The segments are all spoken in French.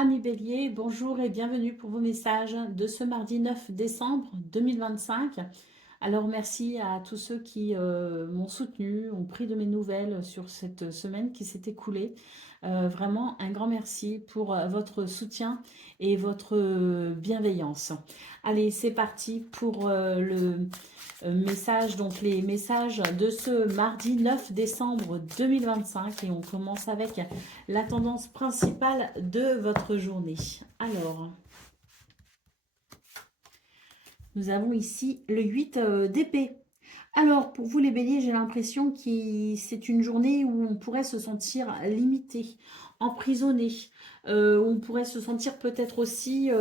Amis Bélier, bonjour et bienvenue pour vos messages de ce mardi 9 décembre 2025. Alors merci à tous ceux qui m'ont soutenu, ont pris de mes nouvelles sur cette semaine qui s'est écoulée. Vraiment un grand merci pour votre soutien et votre bienveillance. Allez, c'est parti pour le message, donc les messages de ce mardi 9 décembre 2025 et on commence avec la tendance principale de votre journée. Alors, nous avons ici le 8 d'épée. Alors, pour vous les béliers, j'ai l'impression que c'est une journée où on pourrait se sentir limité, emprisonné, où on pourrait se sentir peut-être aussi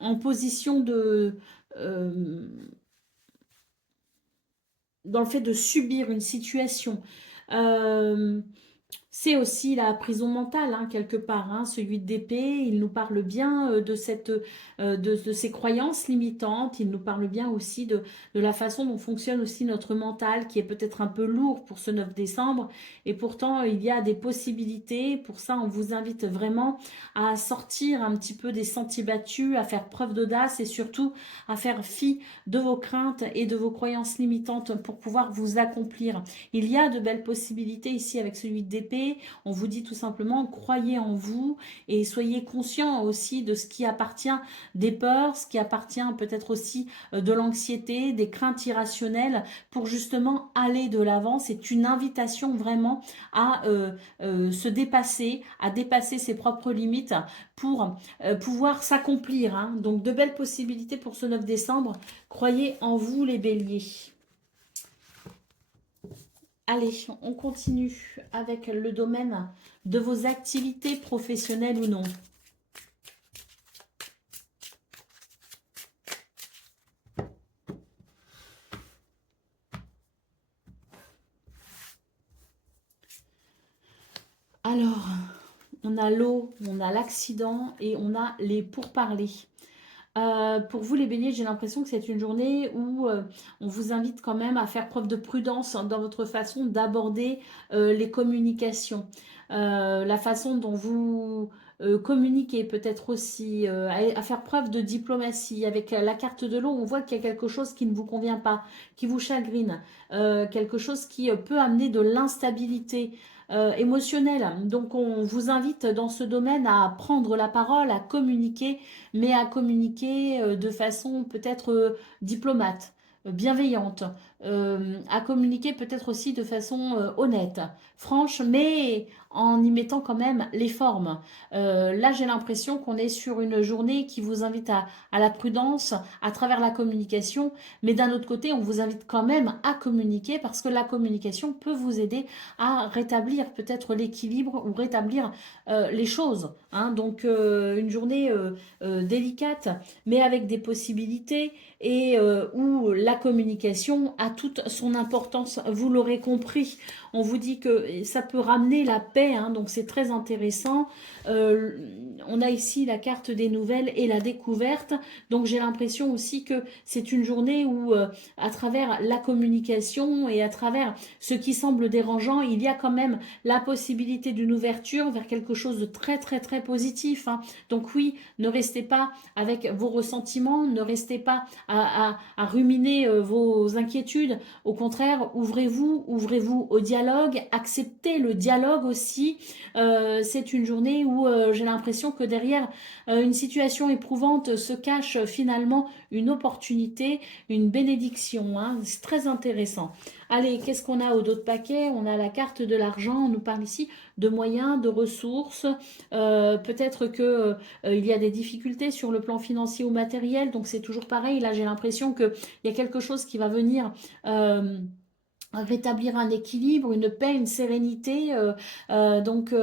en position de... euh, dans le fait de subir une situation. Euh, C'est aussi la prison mentale, hein, quelque part. Hein, ce 8 d'épée, il nous parle bien de ces croyances limitantes. Il nous parle bien aussi de la façon dont fonctionne aussi notre mental, qui est peut-être un peu lourd pour ce 9 décembre. Et pourtant, il y a des possibilités. Pour ça, on vous invite vraiment à sortir un petit peu des sentiers battus, à faire preuve d'audace et surtout à faire fi de vos craintes et de vos croyances limitantes pour pouvoir vous accomplir. Il y a de belles possibilités ici avec celui d'épée. On vous dit tout simplement, croyez en vous et soyez conscient aussi de ce qui appartient des peurs, ce qui appartient peut-être aussi de l'anxiété, des craintes irrationnelles pour justement aller de l'avant. C'est une invitation vraiment à se dépasser, à dépasser ses propres limites pour pouvoir s'accomplir. Hein. Donc de belles possibilités pour ce 9 décembre. Croyez en vous les béliers. Allez, on continue avec le domaine de vos activités professionnelles ou non. Alors, on a l'eau, on a l'accident et on a les pourparlers. Pour vous les béliers, j'ai l'impression que c'est une journée où on vous invite quand même à faire preuve de prudence dans votre façon d'aborder les communications. La façon dont vous communiquez peut-être aussi, à faire preuve de diplomatie. Avec la carte de l'eau, on voit qu'il y a quelque chose qui ne vous convient pas, qui vous chagrine, quelque chose qui peut amener de l'instabilité. Émotionnelle. Donc on vous invite dans ce domaine à prendre la parole, à communiquer mais à communiquer de façon peut-être diplomate, bienveillante, à communiquer peut-être aussi de façon honnête, franche, mais en y mettant quand même les formes. Là, j'ai l'impression qu'on est sur une journée qui vous invite à la prudence à travers la communication, mais d'un autre côté, on vous invite quand même à communiquer parce que la communication peut vous aider à rétablir peut-être l'équilibre ou rétablir les choses. Hein. Donc, une journée délicate, mais avec des possibilités et où la communication a toute son importance. Vous l'aurez compris, on vous dit que ça peut ramener la paix, hein, donc c'est très intéressant. On a ici la carte des nouvelles et la découverte, donc j'ai l'impression aussi que c'est une journée où à travers la communication et à travers ce qui semble dérangeant, il y a quand même la possibilité d'une ouverture vers quelque chose de très très très positif. Hein. Donc oui, ne restez pas avec vos ressentiments, ne restez pas à ruminer vos inquiétudes. Au contraire, ouvrez-vous au dialogue, acceptez le dialogue aussi. C'est une journée où j'ai l'impression que derrière une situation éprouvante se cache finalement une opportunité, une bénédiction. Hein. C'est très intéressant. Allez, qu'est-ce qu'on a au dos de paquet? On a la carte de l'argent. On nous parle ici de moyens, de ressources. Peut-être que il y a des difficultés sur le plan financier ou matériel, donc c'est toujours pareil. Là, j'ai l'impression qu'il y a quelque chose qui va venir rétablir un équilibre, une paix, une sérénité. Donc,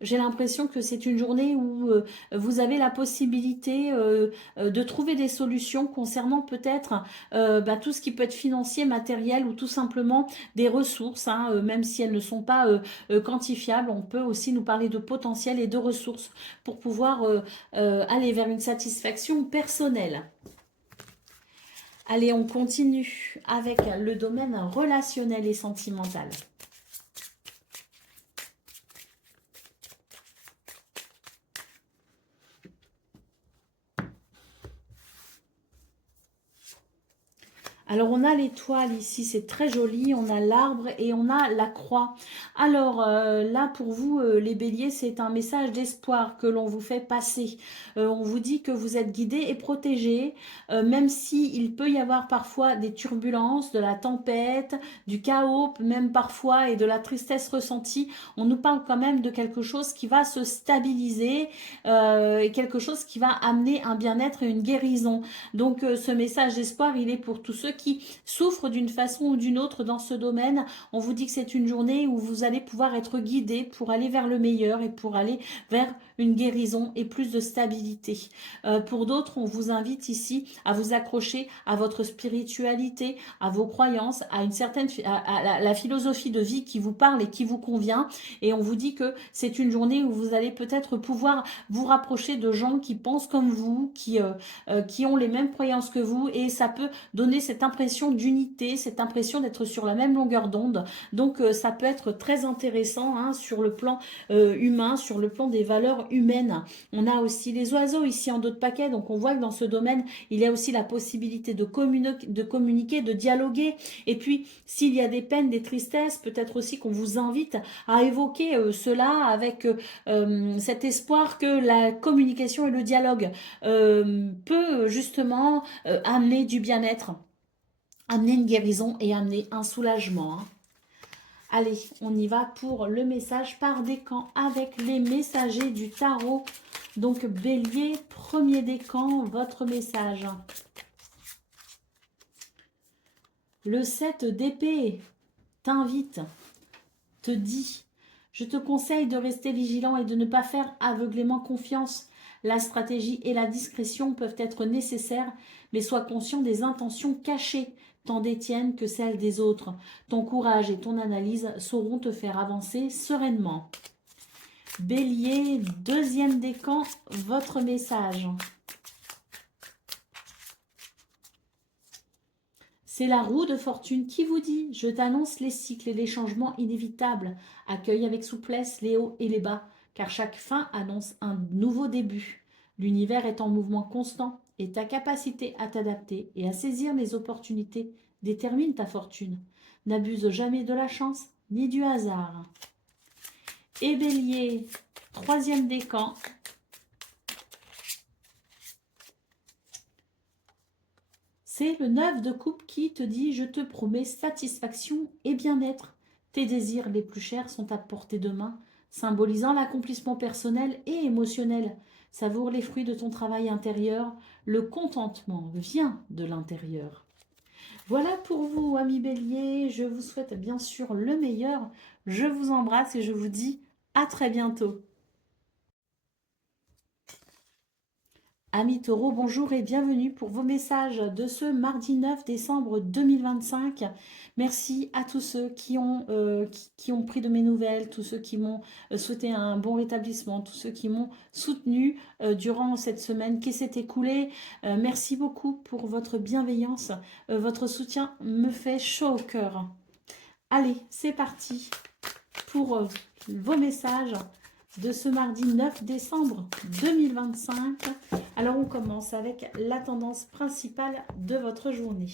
j'ai l'impression que c'est une journée où vous avez la possibilité de trouver des solutions concernant peut-être tout ce qui peut être financier, matériel ou tout simplement des ressources, hein, même si elles ne sont pas quantifiables. On peut aussi nous parler de potentiel et de ressources pour pouvoir aller vers une satisfaction personnelle. Allez, on continue avec le domaine relationnel et sentimental. Alors, on a l'étoile ici, c'est très joli. On a l'arbre et on a la croix. Alors, là, pour vous, les béliers, c'est un message d'espoir que l'on vous fait passer. On vous dit que vous êtes guidés et protégés, même si il peut y avoir parfois des turbulences, de la tempête, du chaos, même parfois, et de la tristesse ressentie. On nous parle quand même de quelque chose qui va se stabiliser, et quelque chose qui va amener un bien-être et une guérison. Donc, ce message d'espoir, il est pour tous ceux qui souffrent d'une façon ou d'une autre dans ce domaine. On vous dit que c'est une journée où vous allez pouvoir être guidé pour aller vers le meilleur et pour aller vers une guérison et plus de stabilité. Pour d'autres, on vous invite ici à vous accrocher à votre spiritualité, à vos croyances, à une certaine à la philosophie de vie qui vous parle et qui vous convient. Et on vous dit que c'est une journée où vous allez peut-être pouvoir vous rapprocher de gens qui pensent comme vous, qui ont les mêmes croyances que vous, et ça peut donner cette impression d'unité, cette impression d'être sur la même longueur d'onde. Donc ça peut être très intéressant, hein, sur le plan humain, sur le plan des valeurs humaines. On a aussi les oiseaux ici en dos de paquet, donc on voit que dans ce domaine, il y a aussi la possibilité de communiquer, de dialoguer. Et puis, s'il y a des peines, des tristesses, peut-être aussi qu'on vous invite à évoquer cela avec cet espoir que la communication et le dialogue peut justement amener du bien-être, amener une guérison et amener un soulagement, hein. Allez, on y va pour le message par décan avec les messagers du tarot. Donc, Bélier, premier décan, votre message. Le 7 d'épée t'invite, te dit: je te conseille de rester vigilant et de ne pas faire aveuglément confiance. La stratégie et la discrétion peuvent être nécessaires, mais sois conscient des intentions cachées, tant des tiennes que celles des autres. Ton courage et ton analyse sauront te faire avancer sereinement. Bélier, deuxième décan, votre message. C'est la roue de fortune qui vous dit: je t'annonce les cycles et les changements inévitables. Accueille avec souplesse les hauts et les bas, car chaque fin annonce un nouveau début. L'univers est en mouvement constant et ta capacité à t'adapter et à saisir les opportunités détermine ta fortune. N'abuse jamais de la chance ni du hasard. Et Bélier, troisième décan. C'est le 9 de coupe qui te dit: je te promets satisfaction et bien-être. Tes désirs les plus chers sont à portée de main, symbolisant l'accomplissement personnel et émotionnel. Savoure les fruits de ton travail intérieur. Le contentement vient de l'intérieur. Voilà pour vous, amis Bélier. Je vous souhaite bien sûr le meilleur. Je vous embrasse et je vous dis à très bientôt. Amis Taureaux, bonjour et bienvenue pour vos messages de ce mardi 9 décembre 2025. Merci à tous ceux qui ont pris de mes nouvelles, tous ceux qui m'ont souhaité un bon rétablissement, tous ceux qui m'ont soutenu durant cette semaine qui s'est écoulée. Merci beaucoup pour votre bienveillance. Votre soutien me fait chaud au cœur. Allez, c'est parti pour vos messages de ce mardi 9 décembre 2025. Alors, on commence avec la tendance principale de votre journée.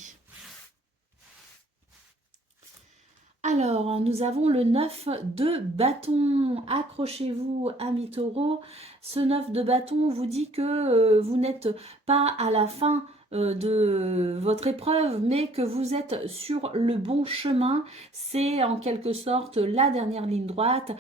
Alors, nous avons le 9 de bâton. Accrochez-vous, amis taureaux. Ce 9 de bâton vous dit que vous n'êtes pas à la fin de votre épreuve, mais que vous êtes sur le bon chemin. C'est en quelque sorte la dernière ligne droite.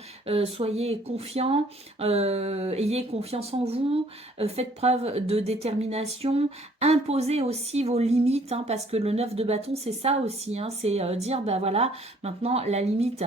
Soyez confiants, ayez confiance en vous, faites preuve de détermination, imposez aussi vos limites, hein, parce que le 9 de bâton, c'est ça aussi, hein, c'est dire, ben voilà, maintenant la limite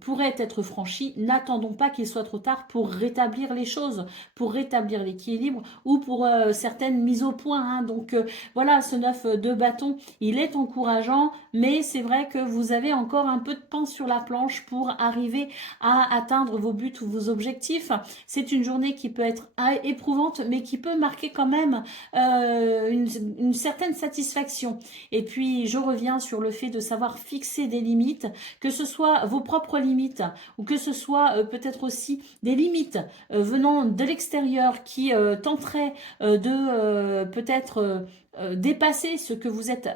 pourrait être franchie, n'attendons pas qu'il soit trop tard pour rétablir les choses, pour rétablir l'équilibre ou pour certaines mises au point, hein. Donc voilà, ce 9 de bâton, il est encourageant, mais c'est vrai que vous avez encore un peu de pain sur la planche pour arriver à atteindre vos buts ou vos objectifs. C'est une journée qui peut être éprouvante, mais qui peut marquer quand même une certaine satisfaction. Et puis, je reviens sur le fait de savoir fixer des limites, que ce soit vos propres limites ou que ce soit peut-être aussi des limites venant de l'extérieur qui tenteraient de peut-être peut-être dépasser ce que vous êtes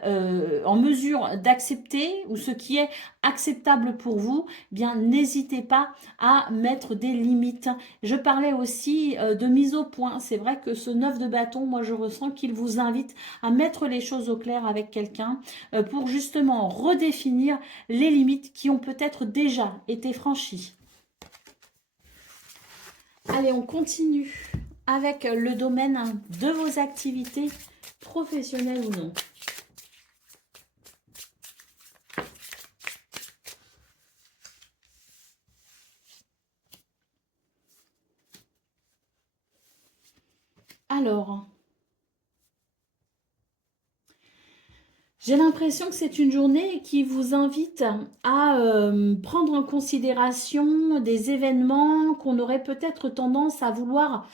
en mesure d'accepter ou ce qui est acceptable pour vous, eh bien n'hésitez pas à mettre des limites. Je parlais aussi de mise au point. C'est vrai que ce 9 de bâton, moi je ressens qu'il vous invite à mettre les choses au clair avec quelqu'un pour justement redéfinir les limites qui ont peut-être déjà été franchies. Allez, on continue avec le domaine de vos activités professionnelles ou non. Alors, j'ai l'impression que c'est une journée qui vous invite à prendre en considération des événements qu'on aurait peut-être tendance à vouloir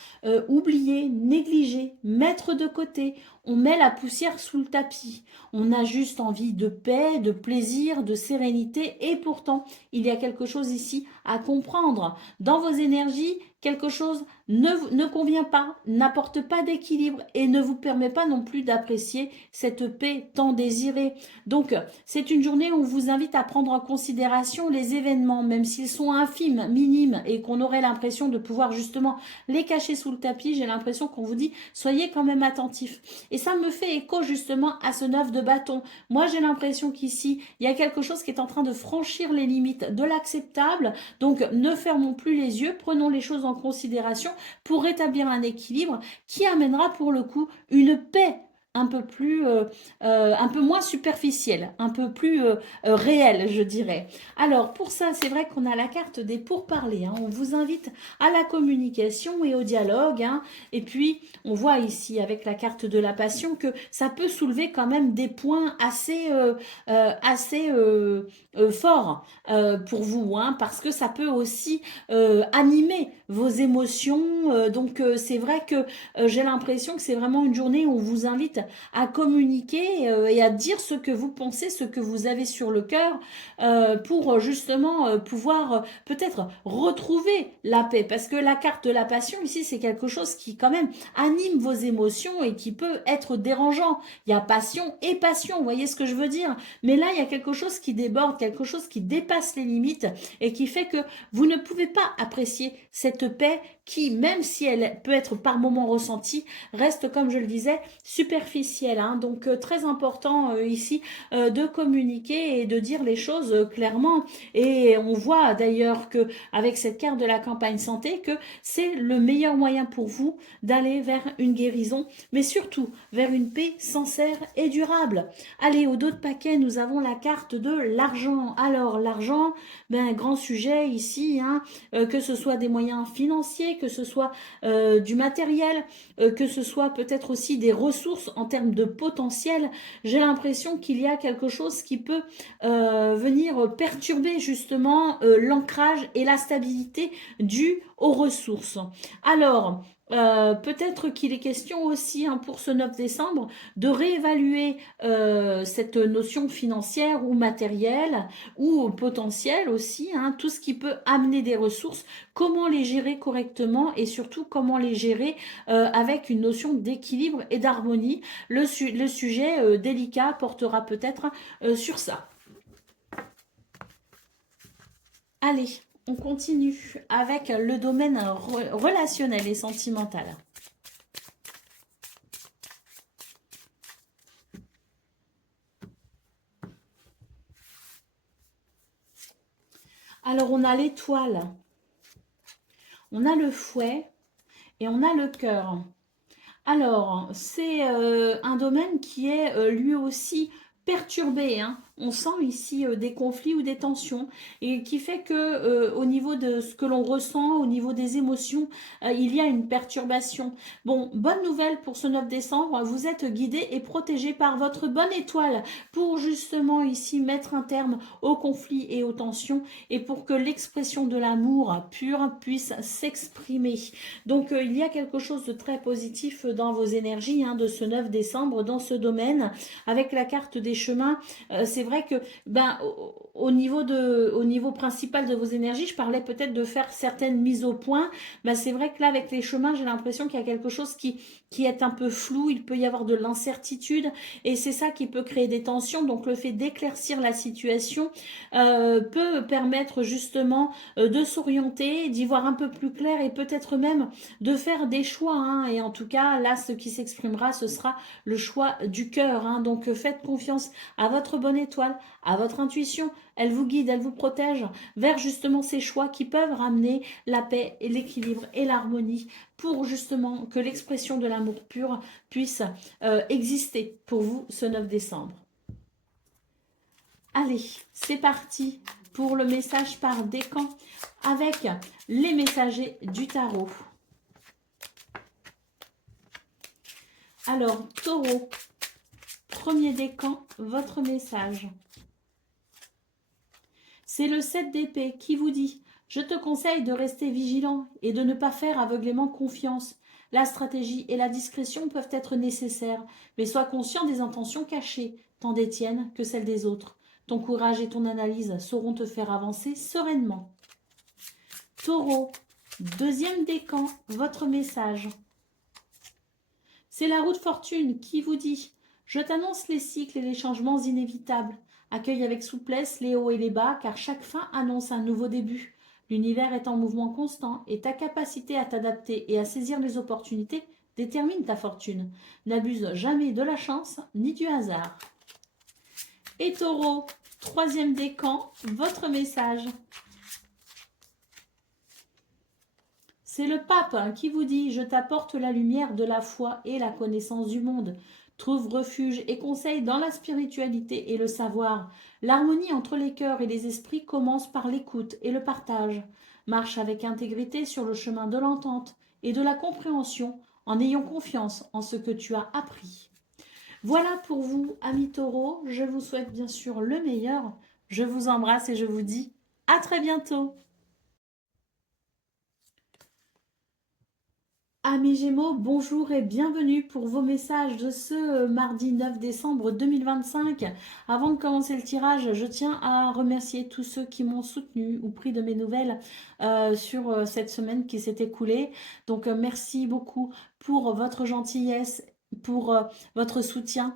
oublier, négliger, mettre de côté. On met la poussière sous le tapis. On a juste envie de paix, de plaisir, de sérénité. Et pourtant, il y a quelque chose ici à comprendre. Dans vos énergies, quelque chose ne convient pas, n'apporte pas d'équilibre et ne vous permet pas non plus d'apprécier cette paix tant désirée. Donc, c'est une journée où on vous invite à prendre en considération les événements, même s'ils sont infimes, minimes, et qu'on aurait l'impression de pouvoir justement les cacher sous le tapis. J'ai l'impression qu'on vous dit, soyez quand même attentifs. Et ça me fait écho justement à ce 9 de bâton. Moi, j'ai l'impression qu'ici, il y a quelque chose qui est en train de franchir les limites de l'acceptable. Donc, ne fermons plus les yeux, prenons les choses en considération pour rétablir un équilibre qui amènera pour le coup une paix un peu moins superficielle, un peu plus réelle, je dirais. Alors, pour ça, c'est vrai qu'on a la carte des pourparlers. On vous invite à la communication et au dialogue. Et puis, on voit ici, avec la carte de la passion, que ça peut soulever quand même des points assez forts pour vous, parce que ça peut aussi animer vos émotions. Donc, c'est vrai que j'ai l'impression que c'est vraiment une journée où on vous invite à communiquer et à dire ce que vous pensez, ce que vous avez sur le cœur pour justement pouvoir peut-être retrouver la paix. Parce que la carte de la passion ici, c'est quelque chose qui quand même anime vos émotions et qui peut être dérangeant. Il y a passion et passion, vous voyez ce que je veux dire? Mais là, il y a quelque chose qui déborde, quelque chose qui dépasse les limites et qui fait que vous ne pouvez pas apprécier cette paix qui, même si elle peut être par moments ressentie, reste, comme je le disais, superficielle. Donc, très important ici de communiquer et de dire les choses clairement. Et on voit d'ailleurs que avec cette carte de la campagne santé, que c'est le meilleur moyen pour vous d'aller vers une guérison, mais surtout vers une paix sincère et durable. Allez, au dos de paquet, nous avons la carte de l'argent. Alors, l'argent, grand sujet ici, que ce soit des moyens financiers, que ce soit du matériel, que ce soit peut-être aussi des ressources en termes de potentiel. J'ai l'impression qu'il y a quelque chose qui peut venir perturber justement l'ancrage et la stabilité due aux ressources. Alors, peut-être qu'il est question aussi pour ce 9 décembre de réévaluer cette notion financière ou matérielle ou potentielle aussi, tout ce qui peut amener des ressources, comment les gérer correctement et surtout comment les gérer avec une notion d'équilibre et d'harmonie. Le sujet délicat portera peut-être sur ça. Allez, on continue avec le domaine relationnel et sentimental. Alors, on a l'étoile, on a le fouet et on a le cœur. Alors, c'est un domaine qui est lui aussi perturbé. On sent ici des conflits ou des tensions et qui fait que au niveau de ce que l'on ressent, au niveau des émotions, il y a une perturbation. Bon, bonne nouvelle pour ce 9 décembre, vous êtes guidé et protégé par votre bonne étoile pour justement ici mettre un terme aux conflits et aux tensions et pour que l'expression de l'amour pur puisse s'exprimer. Donc, il y a quelque chose de très positif dans vos énergies de ce 9 décembre dans ce domaine. Avec la carte des chemins, c'est c'est vrai que ben, au niveau principal de vos énergies, je parlais peut-être de faire certaines mises au point. Ben, c'est vrai que là, avec les chemins, j'ai l'impression qu'il y a quelque chose qui est un peu flou. Il peut y avoir de l'incertitude et c'est ça qui peut créer des tensions. Donc le fait d'éclaircir la situation peut permettre justement de s'orienter, d'y voir un peu plus clair et peut-être même de faire des choix. Hein. Et en tout cas, là, ce qui s'exprimera, ce sera le choix du cœur. Hein. Donc faites confiance à votre bonne étoile, à votre intuition. Elle vous guide, elle vous protège vers justement ces choix qui peuvent ramener la paix et l'équilibre et l'harmonie pour justement que l'expression de l'amour pur puisse exister pour vous ce 9 décembre. Allez, c'est parti pour le message par décan avec les messagers du tarot. Alors, Taureau, premier décan, votre message. C'est le 7 d'épée qui vous dit « Je te conseille de rester vigilant et de ne pas faire aveuglément confiance. La stratégie et la discrétion peuvent être nécessaires, mais sois conscient des intentions cachées, tant des tiennes que celles des autres. Ton courage et ton analyse sauront te faire avancer sereinement. » Taureau, deuxième décan, votre message. C'est la roue de fortune qui vous dit « Je t'annonce les cycles et les changements inévitables. Accueille avec souplesse les hauts et les bas, car chaque fin annonce un nouveau début. L'univers est en mouvement constant et ta capacité à t'adapter et à saisir les opportunités détermine ta fortune. N'abuse jamais de la chance ni du hasard. » Et Taureau, troisième décan, votre message. C'est le pape qui vous dit « Je t'apporte la lumière de la foi et la connaissance du monde. Trouve refuge et conseil dans la spiritualité et le savoir. L'harmonie entre les cœurs et les esprits commence par l'écoute et le partage. Marche avec intégrité sur le chemin de l'entente et de la compréhension en ayant confiance en ce que tu as appris. » Voilà pour vous, amis taureaux. Je vous souhaite bien sûr le meilleur. Je vous embrasse et je vous dis à très bientôt. Amis Gémeaux, bonjour et bienvenue pour vos messages de ce mardi 9 décembre 2025. Avant de commencer le tirage, je tiens à remercier tous ceux qui m'ont soutenu ou pris de mes nouvelles sur cette semaine qui s'est écoulée. Donc merci beaucoup pour votre gentillesse, pour votre soutien,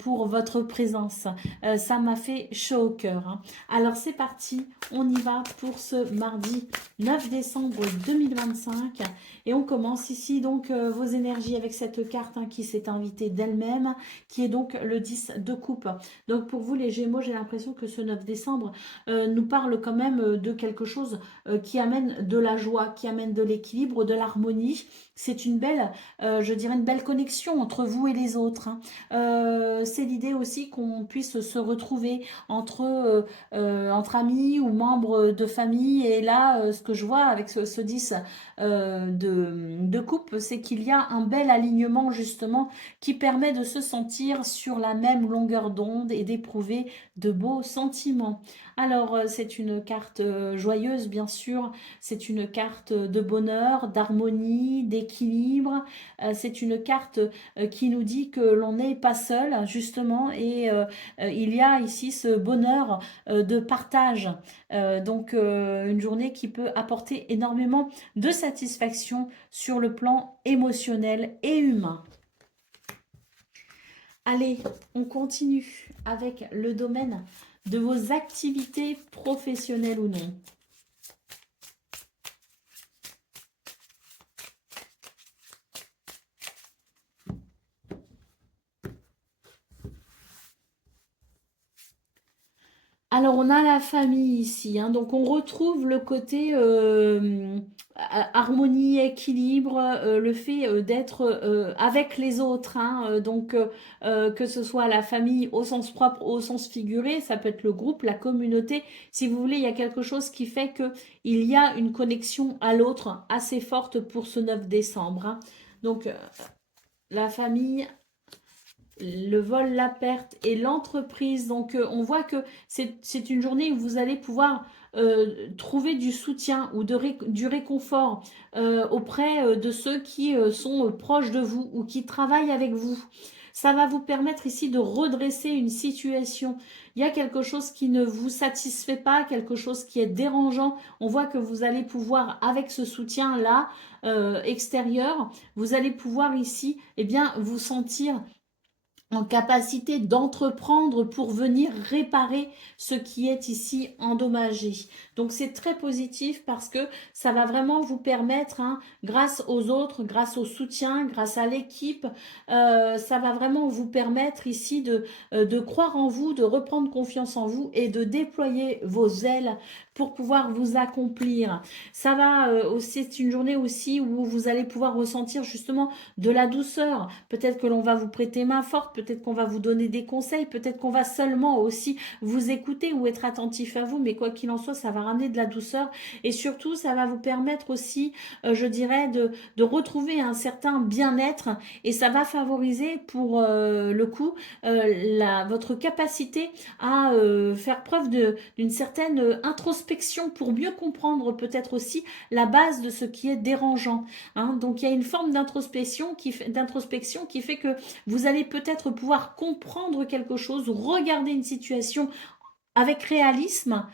pour votre présence. Ça m'a fait chaud au cœur. Hein. Alors c'est parti, on y va pour ce mardi 9 décembre 2025. Et on commence ici donc vos énergies avec cette carte qui s'est invitée d'elle-même, qui est donc le 10 de coupe. Donc pour vous les Gémeaux, j'ai l'impression que ce 9 décembre nous parle quand même de quelque chose qui amène de la joie, qui amène de l'équilibre, de l'harmonie. C'est une belle, je dirais une belle connexion entre vous et les autres. Hein. C'est l'idée aussi qu'on puisse se retrouver entre amis ou membres de famille. Et là, ce que je vois avec ce 10 de coupe, c'est qu'il y a un bel alignement justement qui permet de se sentir sur la même longueur d'onde et d'éprouver de beaux sentiments. Alors c'est une carte joyeuse bien sûr, c'est une carte de bonheur, d'harmonie, d'équilibre, c'est une carte qui nous dit que l'on n'est pas seul justement et il y a ici ce bonheur de partage. Donc une journée qui peut apporter énormément de satisfaction sur le plan émotionnel et humain. Allez, on continue avec le domaine de vos activités professionnelles ou non. Alors, on a la famille ici, hein, donc on retrouve le côté harmonie, équilibre, le fait d'être avec les autres, hein, donc que ce soit la famille au sens propre, au sens figuré, ça peut être le groupe, la communauté, si vous voulez, il y a quelque chose qui fait qu'il y a une connexion à l'autre assez forte pour ce 9 décembre. Hein. Donc, la famille, le vol, la perte et l'entreprise. Donc, on voit que c'est une journée où vous allez pouvoir trouver du soutien ou du réconfort auprès de ceux qui sont proches de vous ou qui travaillent avec vous. Ça va vous permettre ici de redresser une situation. Il y a quelque chose qui ne vous satisfait pas, quelque chose qui est dérangeant. On voit que vous allez pouvoir, avec ce soutien-là, extérieur, vous allez pouvoir ici, eh bien, vous sentir en capacité d'entreprendre pour venir réparer ce qui est ici endommagé. Donc c'est très positif parce que ça va vraiment vous permettre, hein, grâce aux autres, grâce au soutien, grâce à l'équipe, ça va vraiment vous permettre ici de croire en vous, de reprendre confiance en vous et de déployer vos ailes pour pouvoir vous accomplir. Ça va aussi, c'est une journée aussi où vous allez pouvoir ressentir justement de la douceur. Peut-être que l'on va vous prêter main forte, peut-être qu'on va vous donner des conseils, peut-être qu'on va seulement aussi vous écouter ou être attentif à vous, mais quoi qu'il en soit, ça va ramener de la douceur et surtout, ça va vous permettre aussi, je dirais, de retrouver un certain bien-être et ça va favoriser pour le coup votre capacité à faire preuve d'une certaine introspection pour mieux comprendre peut-être aussi la base de ce qui est dérangeant. Hein. Donc il y a une forme d'introspection qui fait que vous allez peut-être pouvoir comprendre quelque chose ou regarder une situation avec réalisme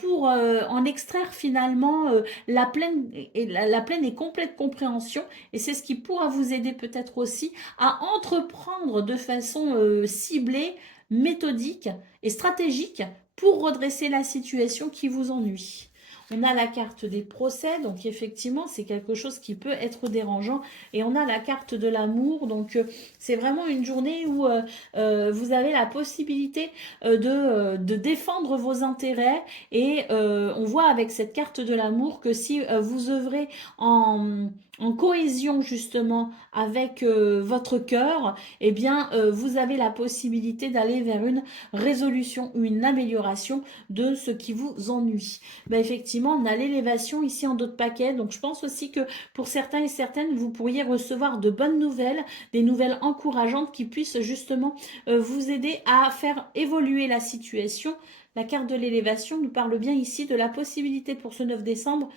pour en extraire finalement la pleine et complète compréhension. Et c'est ce qui pourra vous aider peut-être aussi à entreprendre de façon ciblée, méthodique et stratégique pour redresser la situation qui vous ennuie. On a la carte des procès, donc effectivement, c'est quelque chose qui peut être dérangeant. Et on a la carte de l'amour, donc c'est vraiment une journée où vous avez la possibilité de défendre vos intérêts. Et on voit avec cette carte de l'amour que si vous œuvrez en cohésion justement avec votre cœur, eh bien vous avez la possibilité d'aller vers une résolution ou une amélioration de ce qui vous ennuie. Ben effectivement, on a l'élévation ici en dos de paquet, donc je pense aussi que pour certains et certaines, vous pourriez recevoir de bonnes nouvelles, des nouvelles encourageantes qui puissent justement vous aider à faire évoluer la situation. La carte de l'élévation nous parle bien ici de la possibilité pour ce 9 décembre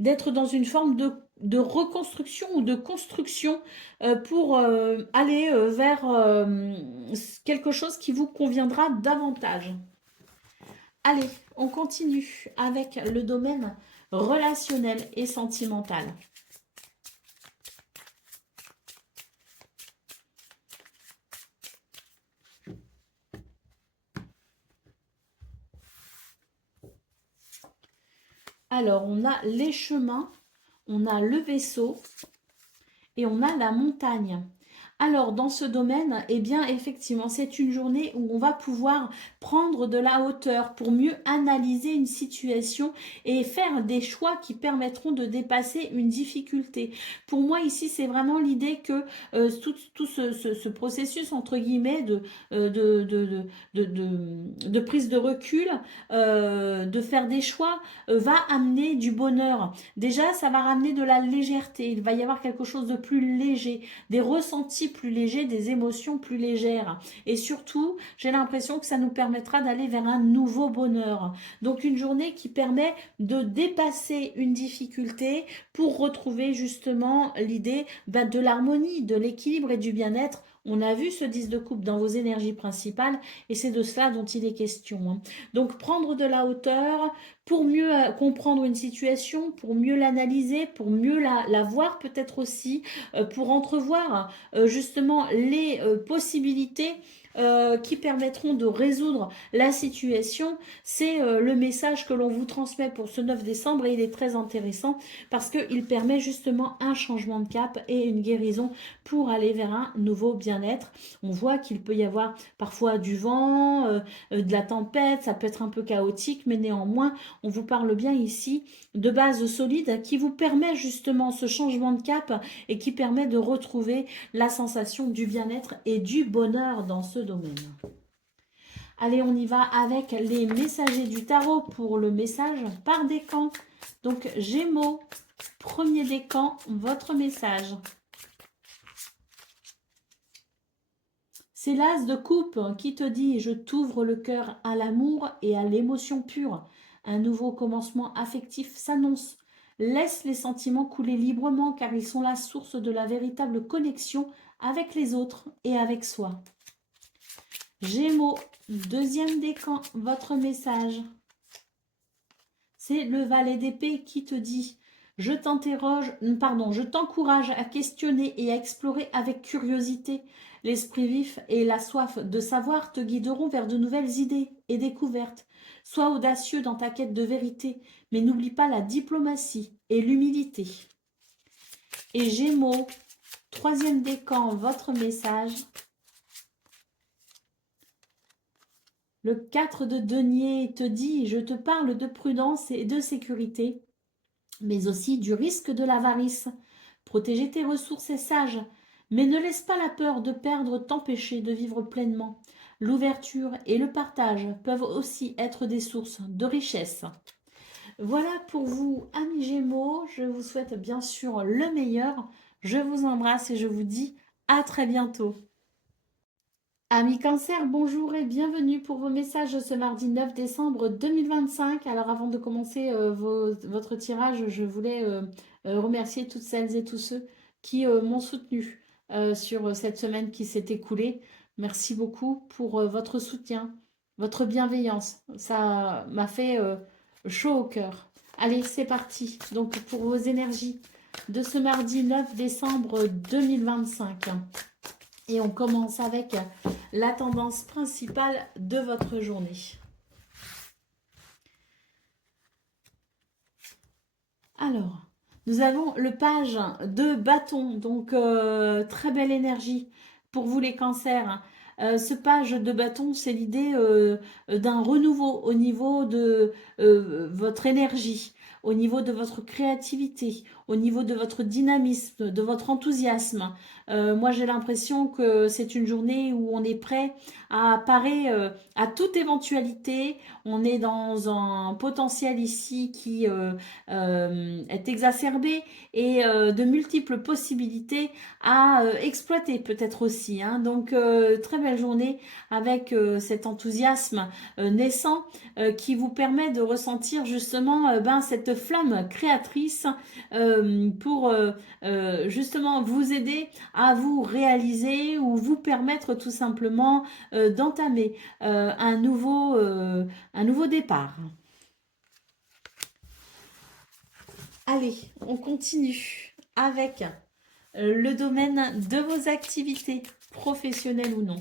d'être dans une forme de reconstruction ou de construction pour aller vers quelque chose qui vous conviendra davantage. Allez, on continue avec le domaine relationnel et sentimental. Alors, on a les chemins, on a le vaisseau et on a la montagne. Alors, dans ce domaine, eh bien, effectivement, c'est une journée où on va pouvoir prendre de la hauteur pour mieux analyser une situation et faire des choix qui permettront de dépasser une difficulté. Pour moi, ici, c'est vraiment l'idée que tout ce processus, entre guillemets, de prise de recul, de faire des choix, va amener du bonheur. Déjà, ça va ramener de la légèreté. Il va y avoir quelque chose de plus léger, des ressentis plus légers, des émotions plus légères. Et surtout, j'ai l'impression que ça nous permettra d'aller vers un nouveau bonheur. Donc une journée qui permet de dépasser une difficulté pour retrouver justement l'idée de l'harmonie, de l'équilibre et du bien-être. On a vu ce 10 de coupe dans vos énergies principales et c'est de cela dont il est question. Donc prendre de la hauteur pour mieux comprendre une situation, pour mieux l'analyser, pour mieux la voir peut-être aussi, pour entrevoir justement les possibilités qui permettront de résoudre la situation. C'est le message que l'on vous transmet pour ce 9 décembre et il est très intéressant parce qu'il permet justement un changement de cap et une guérison pour aller vers un nouveau bien-être. On voit qu'il peut y avoir parfois du vent, de la tempête, ça peut être un peu chaotique, mais néanmoins, on vous parle bien ici de bases solides qui vous permet justement ce changement de cap et qui permet de retrouver la sensation du bien-être et du bonheur dans ce domaine. Allez, on y va avec les messagers du tarot pour le message par décan. Donc, Gémeaux, premier décan, votre message. C'est l'as de coupe qui te dit « Je t'ouvre le cœur à l'amour et à l'émotion pure. Un nouveau commencement affectif s'annonce. Laisse les sentiments couler librement car ils sont la source de la véritable connexion avec les autres et avec soi. Gémeaux, deuxième décan, votre message. C'est le valet d'épée qui te dit « Je t'encourage à questionner et à explorer avec curiosité. L'esprit vif et la soif de savoir te guideront vers de nouvelles idées et découvertes. Sois audacieux dans ta quête de vérité, mais n'oublie pas la diplomatie et l'humilité. » Et Gémeaux, troisième décan, votre message. Le 4 de denier te dit « Je te parle de prudence et de sécurité, mais aussi du risque de l'avarice. Protéger tes ressources est sage, mais ne laisse pas la peur de perdre t'empêcher de vivre pleinement. L'ouverture et le partage peuvent aussi être des sources de richesse. » Voilà pour vous, amis Gémeaux. Je vous souhaite bien sûr le meilleur. Je vous embrasse et je vous dis à très bientôt. Amis Cancer, bonjour et bienvenue pour vos messages ce mardi 9 décembre 2025. Alors avant de commencer votre tirage, je voulais remercier toutes celles et tous ceux qui m'ont soutenu sur cette semaine qui s'est écoulée. Merci beaucoup pour votre soutien, votre bienveillance. Ça m'a fait chaud au cœur. Allez, c'est parti. Donc pour vos énergies de ce mardi 9 décembre 2025. Et on commence avec la tendance principale de votre journée. Alors, nous avons le page de bâton, donc très belle énergie pour vous les cancers. Ce page de bâton, c'est l'idée d'un renouveau au niveau de votre énergie, au niveau de votre créativité, au niveau de votre dynamisme, de votre enthousiasme. Moi, j'ai l'impression que c'est une journée où on est prêt à parer à toute éventualité. On est dans un potentiel ici qui est exacerbé et de multiples possibilités à exploiter peut-être aussi. Hein. Donc, très belle journée avec cet enthousiasme naissant qui vous permet de ressentir justement cette flamme créatrice pour justement vous aider à vous réaliser ou vous permettre tout simplement d'entamer un nouveau départ. Allez, on continue avec le domaine de vos activités, professionnelles ou non.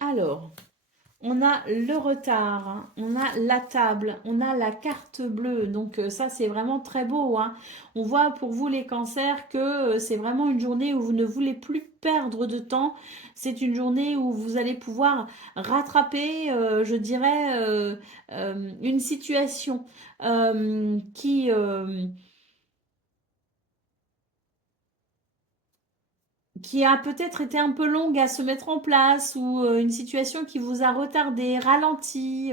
Alors, on a le retard, hein, on a la table, on a la carte bleue. Donc ça, c'est vraiment très beau. Hein. On voit pour vous les cancers que c'est vraiment une journée où vous ne voulez plus perdre de temps. C'est une journée où vous allez pouvoir rattraper, je dirais, une situation qui a peut-être été un peu longue à se mettre en place ou une situation qui vous a retardé, ralenti,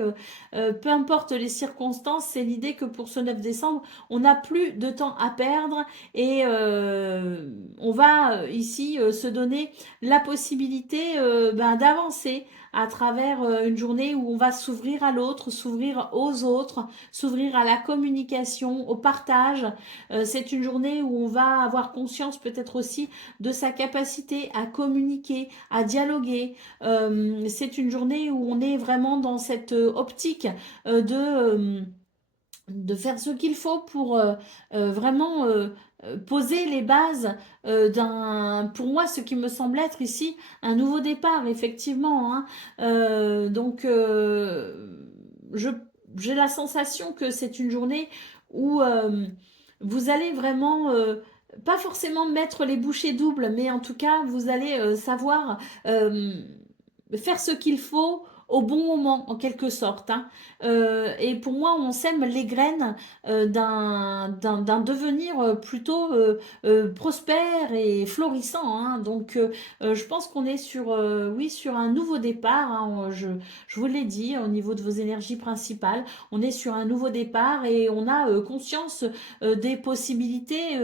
peu importe les circonstances, c'est l'idée que pour ce 9 décembre, on n'a plus de temps à perdre et on va ici se donner la possibilité d'avancer à travers une journée où on va s'ouvrir à l'autre, s'ouvrir aux autres, s'ouvrir à la communication, au partage. C'est une journée où on va avoir conscience peut-être aussi de sa capacité à communiquer, à dialoguer. C'est une journée où on est vraiment dans cette optique de faire ce qu'il faut pour vraiment poser les bases pour moi, ce qui me semble être ici un nouveau départ, effectivement. Hein. Donc, j'ai la sensation que c'est une journée où vous allez vraiment pas forcément mettre les bouchées doubles, mais en tout cas, vous allez savoir faire ce qu'il faut au bon moment, en quelque sorte. Hein. Et pour moi, on sème les graines d'un devenir plutôt prospère et florissant. Hein. Donc, je pense qu'on est sur, oui, sur un nouveau départ. Hein. Je vous l'ai dit, au niveau de vos énergies principales, on est sur un nouveau départ et on a conscience des possibilités.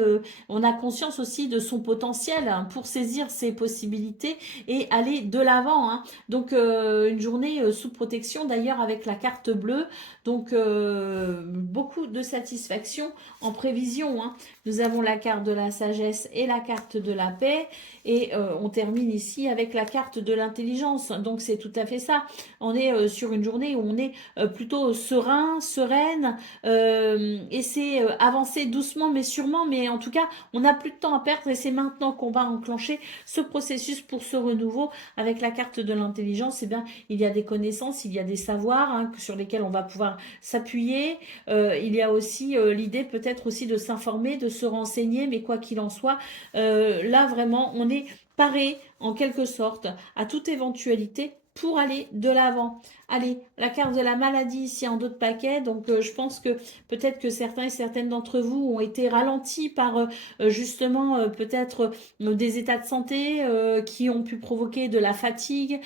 On a conscience aussi de son potentiel hein, pour saisir ses possibilités et aller de l'avant. Hein. Donc, une journée sous protection d'ailleurs avec la carte bleue. Donc, beaucoup de satisfaction en prévision. Hein. Nous avons la carte de la sagesse et la carte de la paix. Et on termine ici avec la carte de l'intelligence. Donc, c'est tout à fait ça. On est sur une journée où on est plutôt serein, sereine. Et c'est avancer doucement mais sûrement. Mais en tout cas, on n'a plus de temps à perdre et c'est maintenant qu'on va enclencher ce processus pour ce renouveau. Avec la carte de l'intelligence, eh bien, il y a des connaissances, il y a des savoirs hein, sur lesquels on va pouvoir s'appuyer. Il y a aussi l'idée peut-être aussi de s'informer, de se renseigner, mais quoi qu'il en soit, là vraiment, on est paré en quelque sorte à toute éventualité pour aller de l'avant. Allez, la carte de la maladie ici en dos de paquet, donc je pense que peut-être que certains et certaines d'entre vous ont été ralentis par justement peut-être des états de santé qui ont pu provoquer de la fatigue,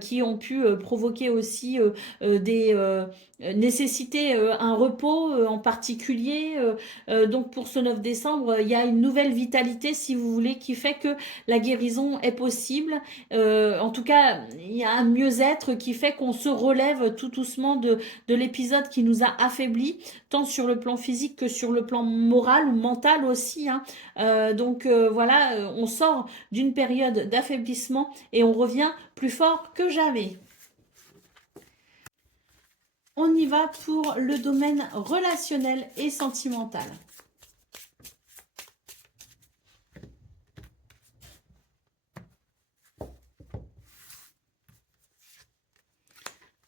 qui ont pu provoquer aussi des nécessiter un repos en particulier. Donc pour ce 9 décembre, il y a une nouvelle vitalité, si vous voulez, qui fait que la guérison est possible. En tout cas, il y a un mieux-être qui fait qu'on se relève tout doucement de l'épisode qui nous a affaiblis, tant sur le plan physique que sur le plan moral ou mental aussi. Hein. Donc voilà, on sort d'une période d'affaiblissement et on revient plus fort que jamais. On y va pour le domaine relationnel et sentimental.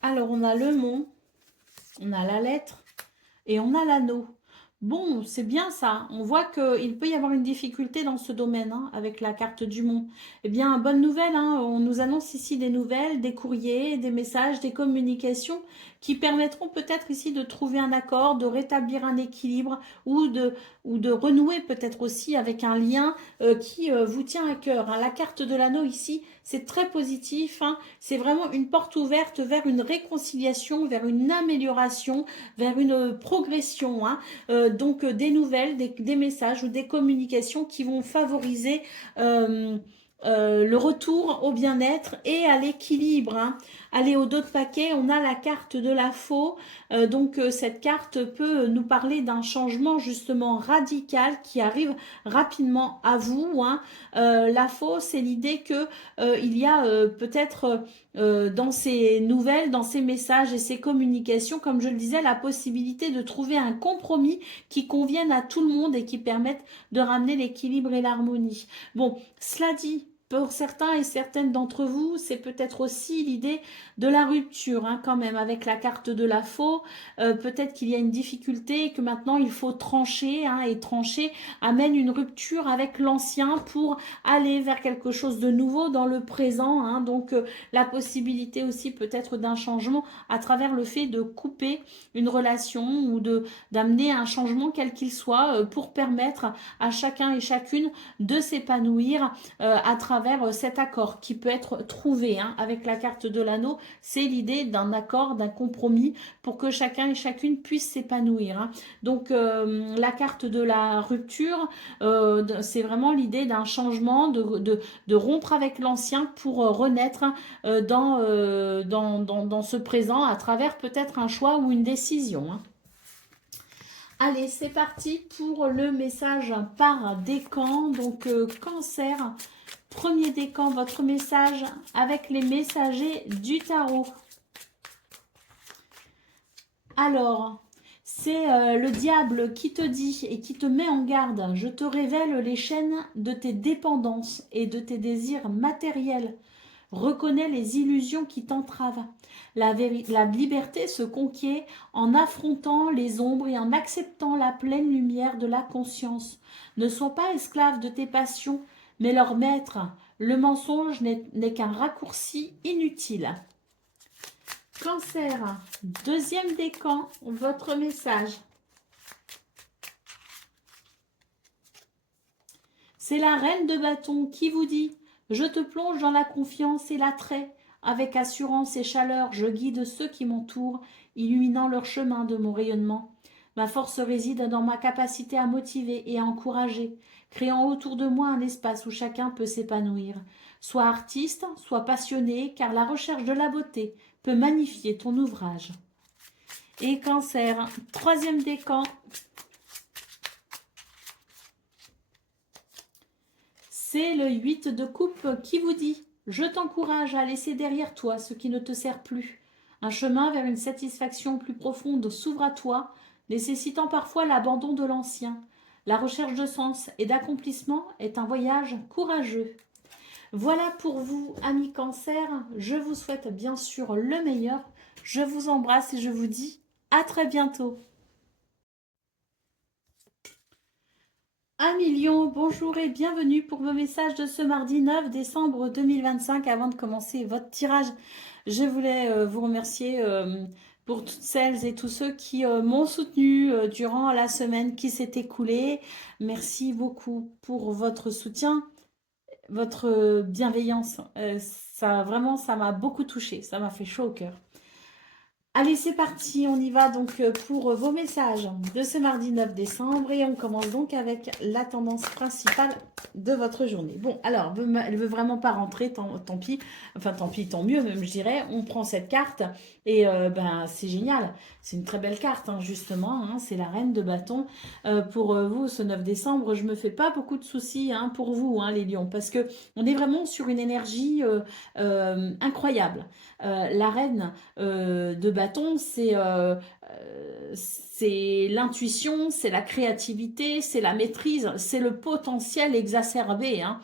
Alors, on a le mont, on a la lettre et on a l'anneau. Bon, c'est bien ça. On voit qu'il peut y avoir une difficulté dans ce domaine hein, avec la carte du mont. Eh bien, bonne nouvelle, hein, on nous annonce ici des nouvelles, des courriers, des messages, des communications qui permettront peut-être ici de trouver un accord, de rétablir un équilibre ou de renouer peut-être aussi avec un lien qui vous tient à cœur. Hein. La carte de l'anneau ici, c'est très positif. Hein. C'est vraiment une porte ouverte vers une réconciliation, vers une amélioration, vers une progression. Hein. Donc des nouvelles, des messages ou des communications qui vont favoriser le retour au bien-être et à l'équilibre. Hein. Allez, au dos de paquet, on a la carte de la faux. Donc cette carte peut nous parler d'un changement justement radical qui arrive rapidement à vous. Hein. La faux, c'est l'idée que il y a peut-être dans ces nouvelles, dans ces messages et ces communications, comme je le disais, la possibilité de trouver un compromis qui convienne à tout le monde et qui permette de ramener l'équilibre et l'harmonie. Bon, cela dit, pour certains et certaines d'entre vous, c'est peut-être aussi l'idée de la rupture, hein, quand même, avec la carte de la faux. Peut-être qu'il y a une difficulté et que maintenant il faut trancher, hein, et trancher amène une rupture avec l'ancien pour aller vers quelque chose de nouveau dans le présent. Hein, donc, la possibilité aussi peut-être d'un changement à travers le fait de couper une relation ou d'amener un changement quel qu'il soit pour permettre à chacun et chacune de s'épanouir à travers cet accord qui peut être trouvé hein, avec la carte de l'anneau. C'est l'idée d'un accord, d'un compromis pour que chacun et chacune puisse s'épanouir. Hein. Donc la carte de la rupture, c'est vraiment l'idée d'un changement, de rompre avec l'ancien pour renaître dans ce présent à travers peut-être un choix ou une décision. Hein. Allez, c'est parti pour le message par décan. Donc, cancer, premier décan, votre message avec les messagers du tarot. Alors, c'est le diable qui te dit et qui te met en garde. Je te révèle les chaînes de tes dépendances et de tes désirs matériels. Reconnais les illusions qui t'entravent. La liberté se conquiert en affrontant les ombres et en acceptant la pleine lumière de la conscience. Ne sois pas esclave de tes passions, mais leur maître. Le mensonge n'est qu'un raccourci inutile. Cancer, deuxième décan, votre message. C'est la reine de bâton qui vous dit « Je te plonge dans la confiance et l'attrait. Avec assurance et chaleur, je guide ceux qui m'entourent, illuminant leur chemin de mon rayonnement. Ma force réside dans ma capacité à motiver et à encourager, créant autour de moi un espace où chacun peut s'épanouir. Sois artiste, sois passionné, car la recherche de la beauté peut magnifier ton ouvrage. » Et Cancer, troisième décan. C'est le 8 de coupe qui vous dit « Je t'encourage à laisser derrière toi ce qui ne te sert plus. Un chemin vers une satisfaction plus profonde s'ouvre à toi, nécessitant parfois l'abandon de l'ancien. La recherche de sens et d'accomplissement est un voyage courageux. » Voilà pour vous, amis Cancer. Je vous souhaite bien sûr le meilleur. Je vous embrasse et je vous dis à très bientôt. Amis Lion, bonjour et bienvenue pour vos messages de ce mardi 9 décembre 2025. Avant de commencer votre tirage, je voulais vous remercier pour toutes celles et tous ceux qui m'ont soutenu durant la semaine qui s'est écoulée. Merci beaucoup pour votre soutien, votre bienveillance. Ça m'a beaucoup touchée, ça m'a fait chaud au cœur. Allez, c'est parti, on y va donc pour vos messages de ce mardi 9 décembre et on commence donc avec la tendance principale de votre journée. Bon, alors, elle veut vraiment pas rentrer, tant pis, enfin tant pis, tant mieux même je dirais, on prend cette carte et ben c'est génial, c'est une très belle carte hein, justement, hein, c'est la reine de bâton. Pour vous, ce 9 décembre, je me fais pas beaucoup de soucis hein, pour vous les lions, parce que on est vraiment sur une énergie incroyable. La reine de bâton, c'est l'intuition, c'est la créativité, c'est la maîtrise, c'est le potentiel exacerbé. Hein.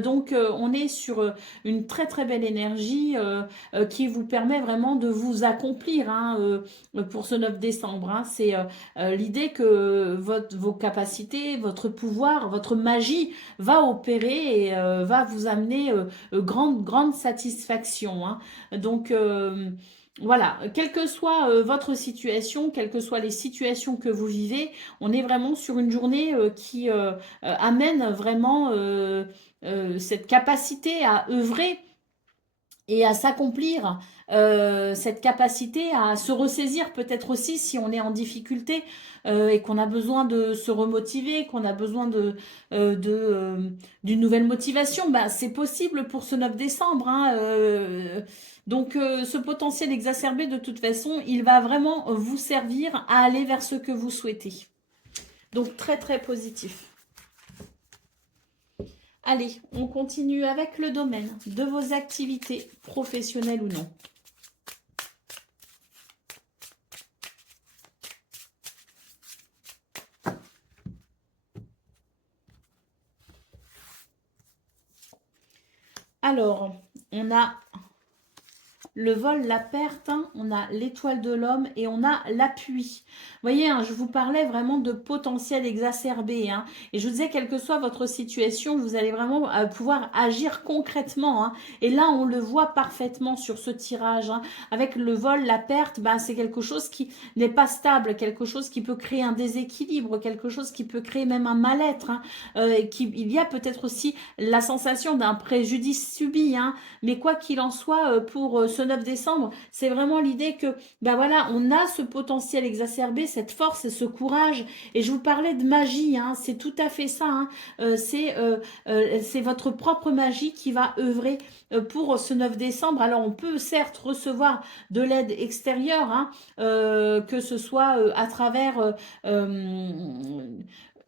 Donc, on est sur une très très belle énergie qui vous permet vraiment de vous accomplir hein, pour ce 9 décembre. Hein. C'est l'idée que vos capacités, votre pouvoir, votre magie va opérer et va vous amener grande satisfaction. Hein. Donc, voilà, quelle que soit votre situation, quelles que soient les situations que vous vivez, on est vraiment sur une journée qui amène vraiment cette capacité à œuvrer et à s'accomplir, cette capacité à se ressaisir peut-être aussi si on est en difficulté et qu'on a besoin de se remotiver, qu'on a besoin d'une nouvelle motivation, bah, c'est possible pour ce 9 décembre. Hein, donc ce potentiel exacerbé, de toute façon, il va vraiment vous servir à aller vers ce que vous souhaitez. Donc très très positif. Allez, on continue avec le domaine de vos activités professionnelles ou non. Alors, on a le vol, la perte, hein, on a l'étoile de l'homme et on a l'appui. Vous voyez, hein, je vous parlais vraiment de potentiel exacerbé. Hein, et je vous disais, quelle que soit votre situation, vous allez vraiment pouvoir agir concrètement. Hein, et là, on le voit parfaitement sur ce tirage. Hein, avec le vol, la perte, ben, c'est quelque chose qui n'est pas stable, quelque chose qui peut créer un déséquilibre, quelque chose qui peut créer même un mal-être. Hein, il y a peut-être aussi la sensation d'un préjudice subi. Hein, mais quoi qu'il en soit, pour ce 9 décembre, c'est vraiment l'idée que, ben voilà, on a ce potentiel exacerbé, cette force et ce courage. Et je vous parlais de magie, hein, c'est tout à fait ça. Hein, c'est votre propre magie qui va œuvrer pour ce 9 décembre. Alors, on peut certes recevoir de l'aide extérieure, hein, que ce soit à travers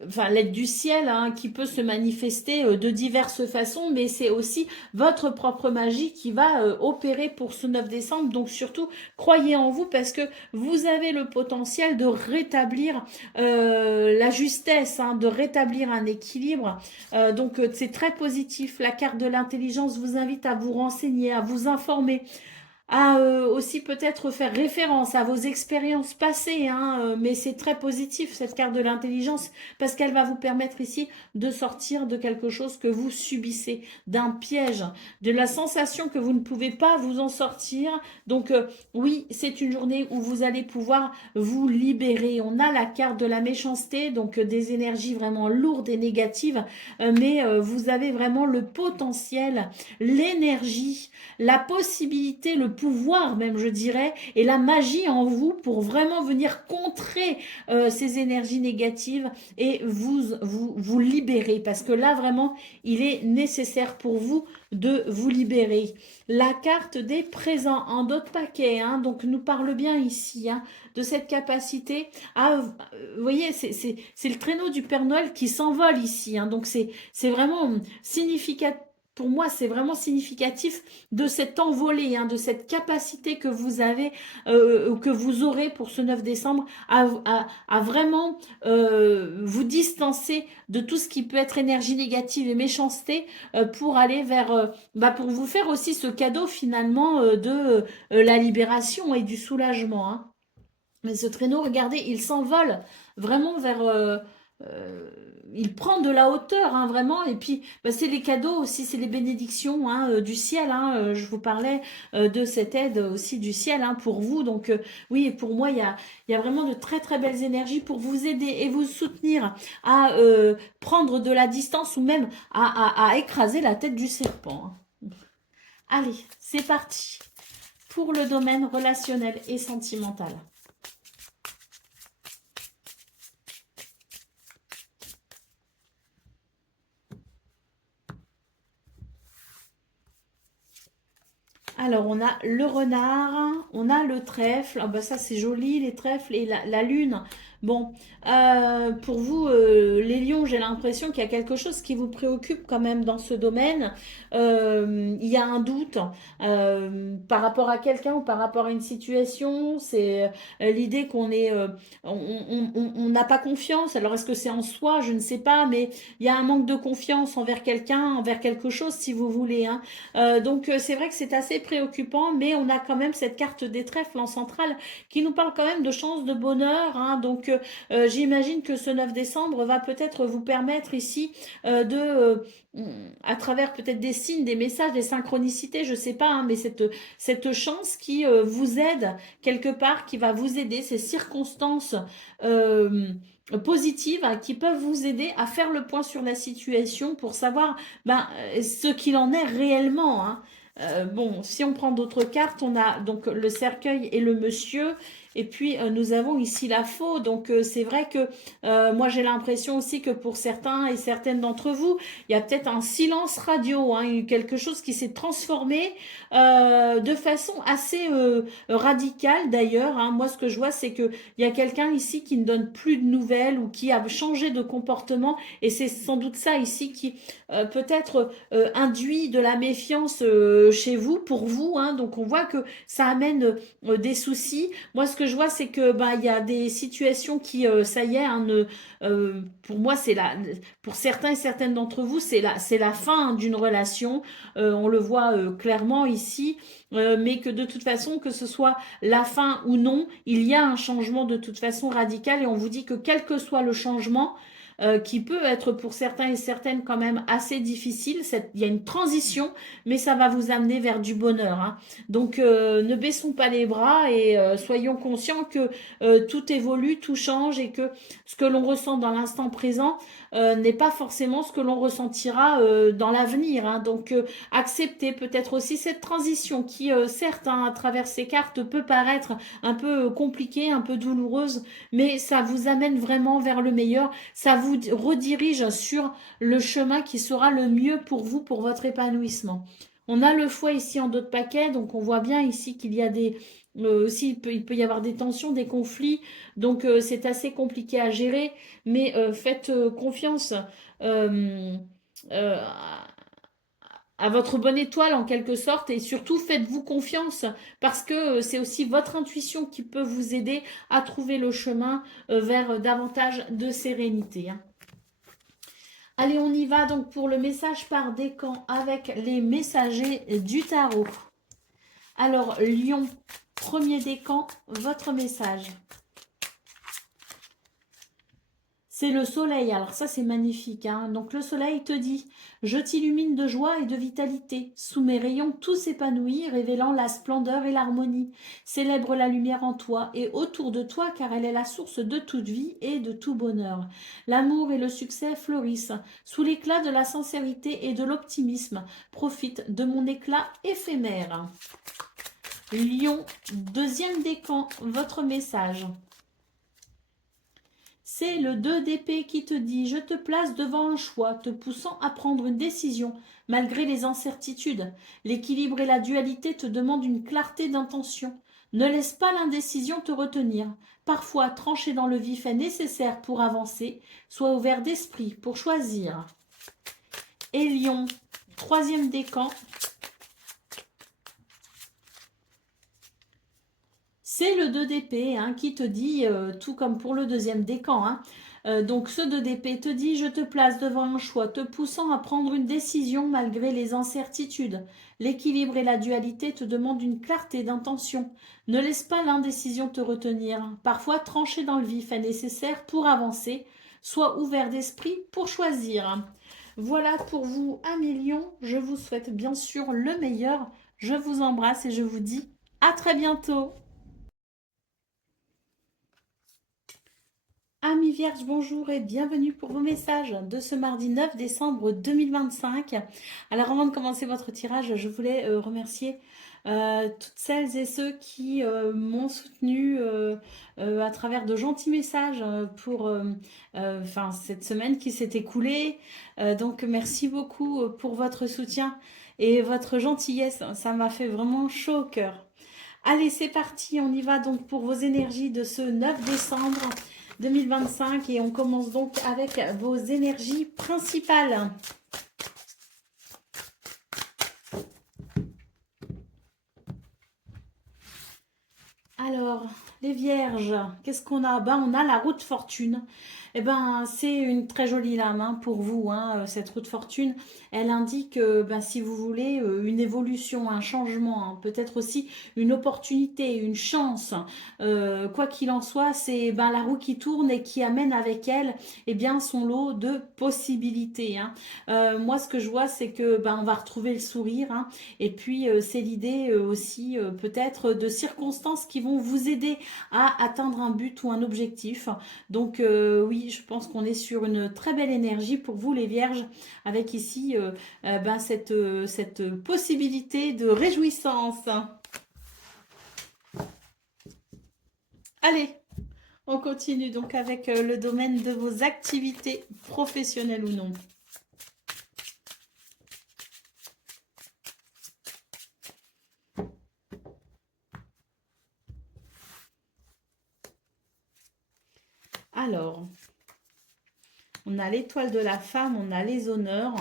enfin l'aide du ciel hein, qui peut se manifester de diverses façons, mais c'est aussi votre propre magie qui va opérer pour ce 9 décembre. Donc surtout, croyez en vous parce que vous avez le potentiel de rétablir la justesse, hein, de rétablir un équilibre. Donc c'est très positif. La carte de l'intelligence vous invite à vous renseigner, à vous informer, à aussi peut-être faire référence à vos expériences passées, hein, mais c'est très positif cette carte de l'intelligence parce qu'elle va vous permettre ici de sortir de quelque chose que vous subissez, d'un piège, de la sensation que vous ne pouvez pas vous en sortir. Donc oui, c'est une journée où vous allez pouvoir vous libérer. On a la carte de la méchanceté, donc des énergies vraiment lourdes et négatives, mais vous avez vraiment le potentiel, l'énergie, la possibilité, le pouvoir même, je dirais, et la magie en vous pour vraiment venir contrer ces énergies négatives et vous libérer. Parce que là, vraiment, il est nécessaire pour vous de vous libérer. La carte des présents en d'autres paquets, hein, donc nous parle bien ici, hein, de cette capacité à, vous voyez, c'est le traîneau du Père Noël qui s'envole ici, hein, donc c'est vraiment significatif. Pour moi, c'est vraiment significatif de cet envolé, hein, de cette capacité que vous avez, que vous aurez pour ce 9 décembre, à vraiment vous distancer de tout ce qui peut être énergie négative et méchanceté pour aller vers, pour vous faire aussi ce cadeau finalement de la libération et du soulagement, hein. Mais ce traîneau, regardez, il s'envole vraiment vers... euh, il prend de la hauteur, hein, vraiment. Et puis, c'est les cadeaux aussi, c'est les bénédictions, hein, du ciel, hein. Je vous parlais de cette aide aussi du ciel, hein, pour vous. Donc, oui, et pour moi, il y a vraiment de très, très belles énergies pour vous aider et vous soutenir à prendre de la distance ou même à écraser la tête du serpent, hein. Allez, c'est parti pour le domaine relationnel et sentimental. Alors, on a le renard, on a le trèfle. Ah bah ça, c'est joli, les trèfles et la lune. Bon, pour vous, les lions, j'ai l'impression qu'il y a quelque chose qui vous préoccupe quand même dans ce domaine. Il y a un doute par rapport à quelqu'un ou par rapport à une situation. C'est l'idée qu'on est, on n'a pas confiance. Alors, est-ce que c'est en soi? Je ne sais pas, mais il y a un manque de confiance envers quelqu'un, envers quelque chose, si vous voulez, hein. Donc c'est vrai que c'est assez préoccupant, mais on a quand même cette carte des trèfles en centrale qui nous parle quand même de chance, de bonheur, hein. Donc j'imagine que ce 9 décembre va peut-être vous permettre ici à travers peut-être des signes, des messages, des synchronicités, je sais pas, hein, mais cette chance qui vous aide quelque part, qui va vous aider, ces circonstances positives, hein, qui peuvent vous aider à faire le point sur la situation pour savoir ce qu'il en est réellement, hein. Bon, si on prend d'autres cartes, on a donc le cercueil et le monsieur, et puis nous avons ici la faux. Donc c'est vrai que moi j'ai l'impression aussi que pour certains et certaines d'entre vous, il y a peut-être un silence radio, hein, quelque chose qui s'est transformé de façon assez radicale d'ailleurs, hein. Moi ce que je vois, c'est que il y a quelqu'un ici qui ne donne plus de nouvelles ou qui a changé de comportement, et c'est sans doute ça ici qui peut-être induit de la méfiance chez vous, pour vous, hein. Donc on voit que ça amène des soucis. Moi ce que je vois, c'est que il y a des situations qui ça y est, hein, pour moi c'est pour certains et certaines d'entre vous, c'est la fin, hein, d'une relation. On le voit clairement ici. Mais que de toute façon, que ce soit la fin ou non, il y a un changement de toute façon radical, et on vous dit que quel que soit le changement, qui peut être pour certains et certaines quand même assez difficile. Il y a une transition, mais ça va vous amener vers du bonheur, hein. Donc ne baissons pas les bras et soyons conscients que tout évolue, tout change, et que ce que l'on ressent dans l'instant présent n'est pas forcément ce que l'on ressentira dans l'avenir, hein. Donc acceptez peut-être aussi cette transition qui, certes, hein, à travers ces cartes, peut paraître un peu compliquée, un peu douloureuse, mais ça vous amène vraiment vers le meilleur. Ça vous redirige sur le chemin qui sera le mieux pour vous, pour votre épanouissement. On a le foie ici en dos de paquet, donc on voit bien ici qu'il y a des... aussi, il peut y avoir des tensions, des conflits, donc c'est assez compliqué à gérer, mais faites confiance euh, euh, à votre bonne étoile en quelque sorte, et surtout faites-vous confiance parce que c'est aussi votre intuition qui peut vous aider à trouver le chemin vers davantage de sérénité, hein. Allez, on y va donc pour le message par décan avec les messagers du tarot. Alors, Lion, premier décan, votre message. C'est le soleil, alors ça c'est magnifique, hein. Donc le soleil te dit, je t'illumine de joie et de vitalité, sous mes rayons tout s'épanouit, révélant la splendeur et l'harmonie. Célèbre la lumière en toi et autour de toi, car elle est la source de toute vie et de tout bonheur. L'amour et le succès fleurissent, sous l'éclat de la sincérité et de l'optimisme. Profite de mon éclat éphémère. Lion, deuxième décan, votre message. C'est le 2 d'épée qui te dit « Je te place devant un choix, te poussant à prendre une décision, malgré les incertitudes. L'équilibre et la dualité te demandent une clarté d'intention. Ne laisse pas l'indécision te retenir. Parfois, trancher dans le vif est nécessaire pour avancer. Sois ouvert d'esprit pour choisir. » Et Lion, troisième décan. C'est le 2 d'épée hein, qui te dit, tout comme pour le deuxième décan, hein, donc ce 2 d'épée te dit, je te place devant un choix, te poussant à prendre une décision malgré les incertitudes. L'équilibre et la dualité te demandent une clarté d'intention. Ne laisse pas l'indécision te retenir. Parfois, trancher dans le vif est nécessaire pour avancer. Sois ouvert d'esprit pour choisir. Voilà pour vous, Amis Lions. Je vous souhaite bien sûr le meilleur. Je vous embrasse et je vous dis à très bientôt. Amis Vierges, bonjour et bienvenue pour vos messages de ce mardi 9 décembre 2025. Alors avant de commencer votre tirage, je voulais remercier toutes celles et ceux qui m'ont soutenu à travers de gentils messages pour cette semaine qui s'est écoulée. Donc merci beaucoup pour votre soutien et votre gentillesse. Ça m'a fait vraiment chaud au cœur. Allez, c'est parti, on y va donc pour vos énergies de ce 9 décembre 2025 et on commence donc avec vos énergies principales. Alors, les Vierges, qu'est-ce qu'on a? On a la roue de fortune. Eh ben, c'est une très jolie lame hein, pour vous, hein, cette roue de fortune. Elle indique, si vous voulez, une évolution, un changement, hein, peut-être aussi une opportunité, une chance. Quoi qu'il en soit, c'est la roue qui tourne et qui amène avec elle son lot de possibilités. Hein. Moi, ce que je vois, c'est que on va retrouver le sourire. Hein, et puis, c'est l'idée aussi, peut-être, de circonstances qui vont vous aider à atteindre un but ou un objectif. Donc, oui, je pense qu'on est sur une très belle énergie pour vous les Vierges, avec ici cette possibilité de réjouissance. Allez, on continue donc avec le domaine de vos activités professionnelles ou non. Alors, on a l'étoile de la femme, on a les honneurs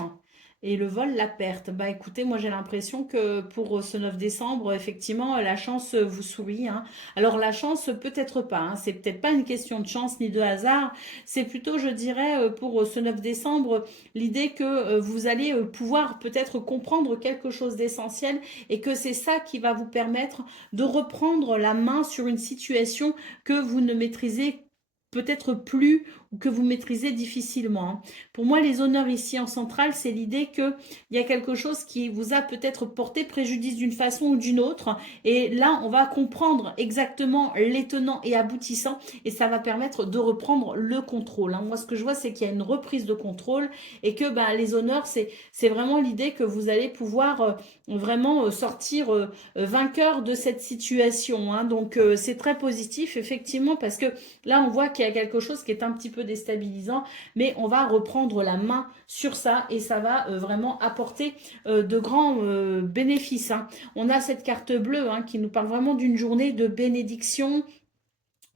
et le vol, la perte. Écoutez, moi j'ai l'impression que pour ce 9 décembre, effectivement, la chance vous sourit. Hein. Alors la chance, peut-être pas. Hein. C'est peut-être pas une question de chance ni de hasard. C'est plutôt, je dirais, pour ce 9 décembre, l'idée que vous allez pouvoir peut-être comprendre quelque chose d'essentiel et que c'est ça qui va vous permettre de reprendre la main sur une situation que vous ne maîtrisez peut-être plus ou que vous maîtrisez difficilement. Hein. Pour moi, les honneurs ici en centrale, c'est l'idée qu'il y a quelque chose qui vous a peut-être porté préjudice d'une façon ou d'une autre. Et là, on va comprendre exactement les tenants et aboutissants et ça va permettre de reprendre le contrôle. Hein. Moi, ce que je vois, c'est qu'il y a une reprise de contrôle et que les honneurs, c'est vraiment l'idée que vous allez pouvoir vraiment sortir vainqueur de cette situation. Hein. Donc, c'est très positif, effectivement, parce que là, on voit qu'il y a quelque chose qui est un petit peu déstabilisant, mais on va reprendre la main sur ça et ça va vraiment apporter de grands bénéfices. Hein. On a cette carte bleue hein, qui nous parle vraiment d'une journée de bénédiction,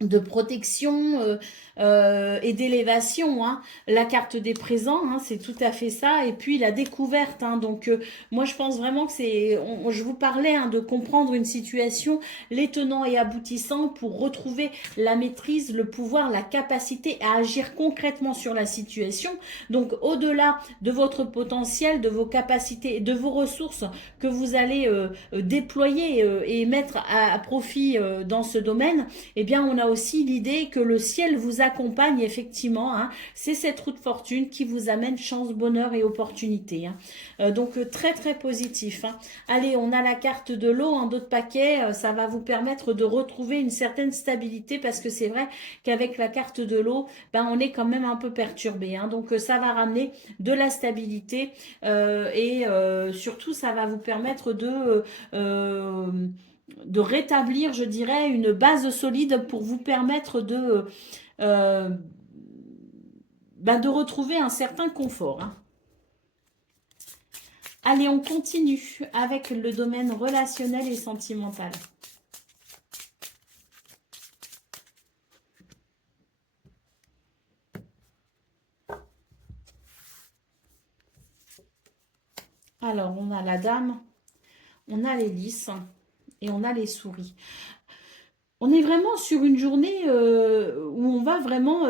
de protection et d'élévation, hein. La carte des présents, hein, c'est tout à fait ça. Et puis la découverte, hein. Donc moi je pense vraiment que c'est, je vous parlais, hein, de comprendre une situation, les tenants et aboutissants pour retrouver la maîtrise, le pouvoir, la capacité à agir concrètement sur la situation. Donc au-delà de votre potentiel, de vos capacités, de vos ressources que vous allez déployer et mettre à profit dans ce domaine, eh bien, on a aussi l'idée que le ciel vous accompagne effectivement, hein. C'est cette roue de fortune qui vous amène chance, bonheur et opportunité, hein. Donc, très, très positif, hein. Allez, on a la carte de l'eau en d'autres paquets. Ça va vous permettre de retrouver une certaine stabilité parce que c'est vrai qu'avec la carte de l'eau, ben, on est quand même un peu perturbé, hein. Donc, ça va ramener de la stabilité et surtout, ça va vous permettre de rétablir, je dirais, une base solide pour vous permettre euh, de retrouver un certain confort, hein. Allez, on continue avec le domaine relationnel et sentimental. Alors, on a la dame, on a les lys et on a les souris. On est vraiment sur une journée où on va vraiment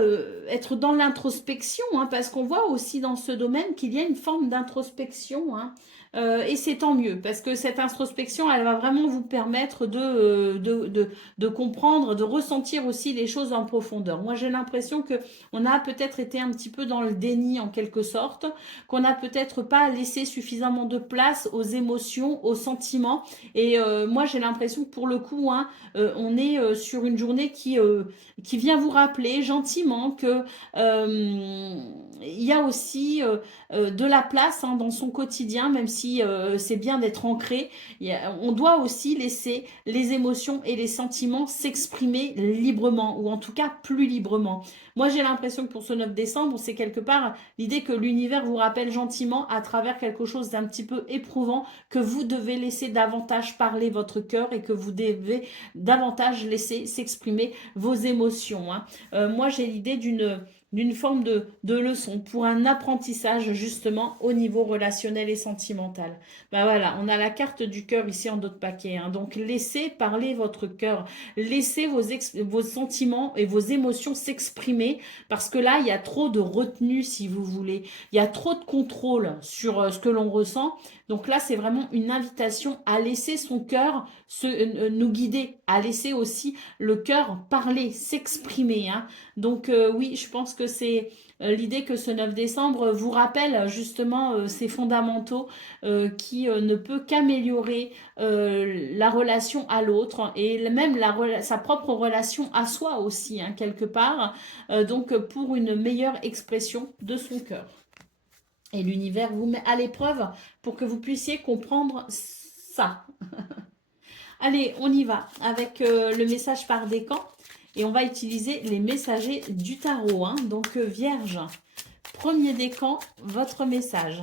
être dans l'introspection, hein, parce qu'on voit aussi dans ce domaine qu'il y a une forme d'introspection, hein, et c'est tant mieux, parce que cette introspection, elle va vraiment vous permettre de comprendre, de ressentir aussi les choses en profondeur. Moi, j'ai l'impression que on a peut-être été un petit peu dans le déni en quelque sorte, qu'on n'a peut-être pas laissé suffisamment de place aux émotions, aux sentiments, et moi, j'ai l'impression que pour le coup, hein, on est sur une journée qui vient vous rappeler gentiment que il y a aussi de la place, hein, dans son quotidien, même si c'est bien d'être ancré. On doit aussi laisser les émotions et les sentiments s'exprimer librement, ou en tout cas plus librement. Moi, j'ai l'impression que pour ce 9 décembre, c'est quelque part l'idée que l'univers vous rappelle gentiment à travers quelque chose d'un petit peu éprouvant que vous devez laisser davantage parler votre cœur et que vous devez davantage laisser s'exprimer vos émotions, hein. Moi, j'ai l'idée d'une forme de leçon pour un apprentissage justement au niveau relationnel et sentimental. Ben voilà, on a la carte du cœur ici en d'autres paquets, hein. Donc laissez parler votre cœur, laissez vos sentiments et vos émotions s'exprimer parce que là, il y a trop de retenue si vous voulez. Il y a trop de contrôle sur ce que l'on ressent. Donc là, c'est vraiment une invitation à laisser son cœur nous guider, à laisser aussi le cœur parler, s'exprimer, hein. Donc oui, je pense que c'est l'idée que ce 9 décembre vous rappelle justement ces fondamentaux qui ne peut qu'améliorer la relation à l'autre et même sa propre relation à soi aussi, hein, quelque part, donc pour une meilleure expression de son cœur. Et l'univers vous met à l'épreuve pour que vous puissiez comprendre ça. Allez, on y va avec le message par décan. Et on va utiliser les messagers du tarot, hein. Donc, Vierge, premier décan, votre message.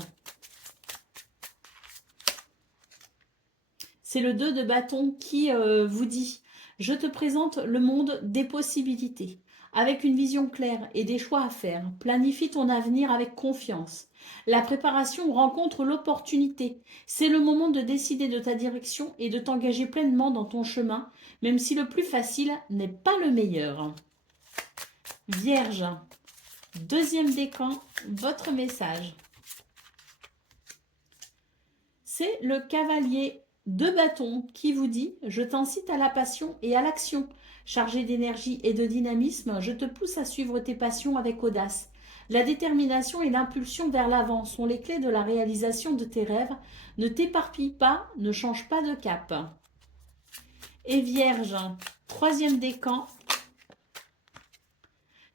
C'est le 2 de bâton qui vous dit « Je te présente le monde des possibilités. Avec une vision claire et des choix à faire, planifie ton avenir avec confiance. La préparation rencontre l'opportunité. C'est le moment de décider de ta direction et de t'engager pleinement dans ton chemin, même si le plus facile n'est pas le meilleur. » Vierge, deuxième décan, votre message. C'est le cavalier de bâton qui vous dit « Je t'incite à la passion et à l'action. Chargé d'énergie et de dynamisme, je te pousse à suivre tes passions avec audace. La détermination et l'impulsion vers l'avant sont les clés de la réalisation de tes rêves. Ne t'éparpille pas, ne change pas de cap. » Et Vierge, troisième décan,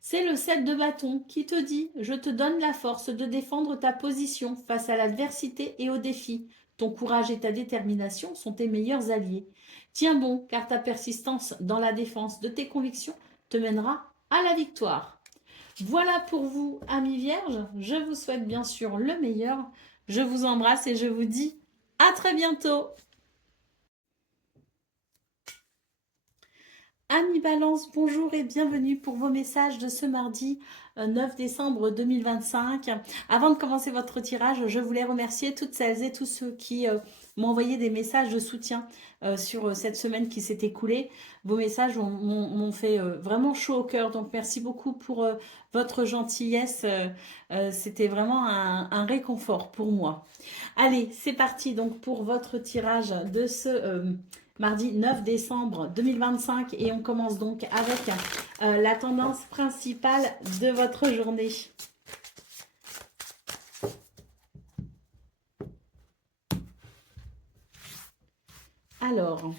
c'est le 7 de bâton qui te dit « Je te donne la force de défendre ta position face à l'adversité et aux défis. Ton courage et ta détermination sont tes meilleurs alliés. Tiens bon, car ta persistance dans la défense de tes convictions te mènera à la victoire. » Voilà pour vous, amis vierges. Je vous souhaite bien sûr le meilleur. Je vous embrasse et je vous dis à très bientôt. Amis Balance, bonjour et bienvenue pour vos messages de ce mardi 9 décembre 2025. Avant de commencer votre tirage, je voulais remercier toutes celles et tous ceux qui m'ont envoyé des messages de soutien sur cette semaine qui s'est écoulée. Vos messages m'ont fait vraiment chaud au cœur, donc merci beaucoup pour votre gentillesse. C'était vraiment un réconfort pour moi. Allez, c'est parti donc pour votre tirage de ce mardi 9 décembre 2025 et on commence donc avec la tendance principale de votre journée. Alors,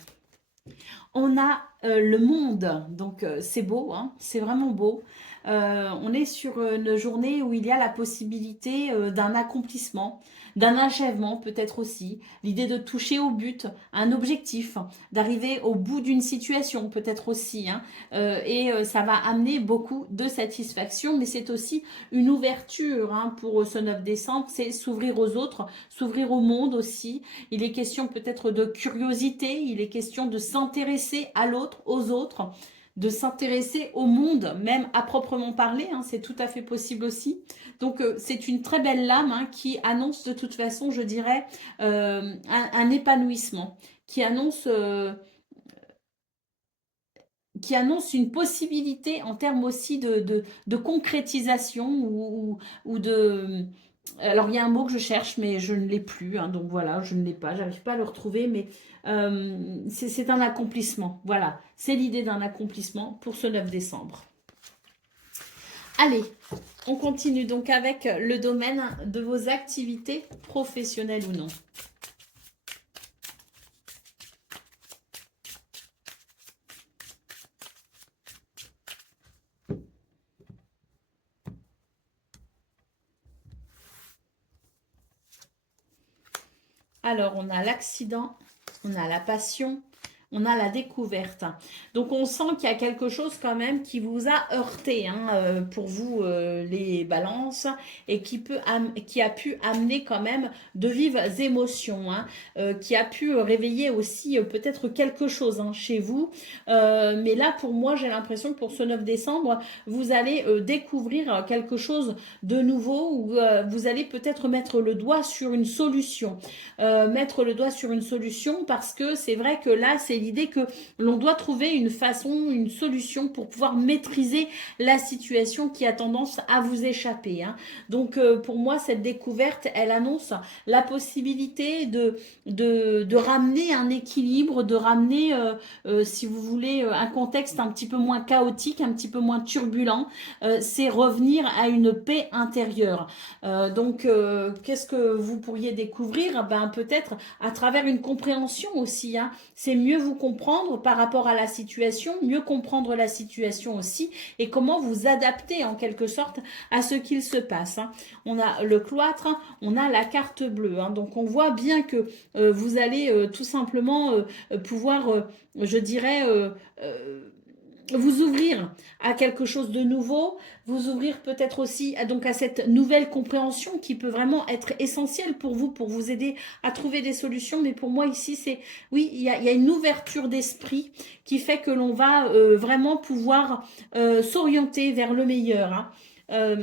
on a le monde, donc c'est beau, hein, c'est vraiment beau. On est sur une journée où il y a la possibilité d'un accomplissement, d'un achèvement peut-être aussi, l'idée de toucher au but, un objectif, d'arriver au bout d'une situation peut-être aussi, hein, ça va amener beaucoup de satisfaction, mais c'est aussi une ouverture hein, pour ce 9 décembre, c'est s'ouvrir aux autres, s'ouvrir au monde aussi. Il est question peut-être de curiosité, il est question de s'intéresser à l'autre, aux autres, de s'intéresser au monde, même à proprement parler, hein, c'est tout à fait possible aussi. Donc c'est une très belle lame hein, qui annonce de toute façon, je dirais, un épanouissement, qui annonce une possibilité en termes aussi de concrétisation ou de... Alors, il y a un mot que je cherche, mais je ne l'ai plus. Hein, donc voilà, je ne l'ai pas, j'arrive pas à le retrouver, mais c'est un accomplissement. Voilà, c'est l'idée d'un accomplissement pour ce 9 décembre. Allez, on continue donc avec le domaine de vos activités professionnelles ou non. Alors, on a l'accident, on a la passion, on a la découverte. Donc, on sent qu'il y a quelque chose quand même qui vous a heurté hein, pour vous, les balances, et qui a pu amener quand même de vives émotions, hein, qui a pu réveiller aussi peut-être quelque chose hein, chez vous. Mais là, pour moi, j'ai l'impression que pour ce 9 décembre, vous allez découvrir quelque chose de nouveau, ou vous allez peut-être mettre le doigt sur une solution. Mettre le doigt sur une solution parce que c'est vrai que là, c'est l'idée que l'on doit trouver une façon, une solution pour pouvoir maîtriser la situation qui a tendance à vous échapper. Hein. Donc, pour moi, cette découverte, elle annonce la possibilité de ramener un équilibre, de ramener, si vous voulez, un contexte un petit peu moins chaotique, un petit peu moins turbulent. C'est revenir à une paix intérieure. Qu'est-ce que vous pourriez découvrir? Ben, peut-être à travers une compréhension aussi. Hein. C'est mieux vous comprendre par rapport à la situation, mieux comprendre la situation aussi, et comment vous adapter en quelque sorte à ce qu'il se passe. Hein. On a le cloître, on a la carte bleue. Hein. Donc on voit bien que vous allez tout simplement pouvoir, je dirais, vous ouvrir à quelque chose de nouveau, vous ouvrir peut-être aussi à cette nouvelle compréhension qui peut vraiment être essentielle pour vous aider à trouver des solutions. Mais pour moi ici, c'est oui, il y a une ouverture d'esprit qui fait que l'on va vraiment pouvoir s'orienter vers le meilleur. Hein.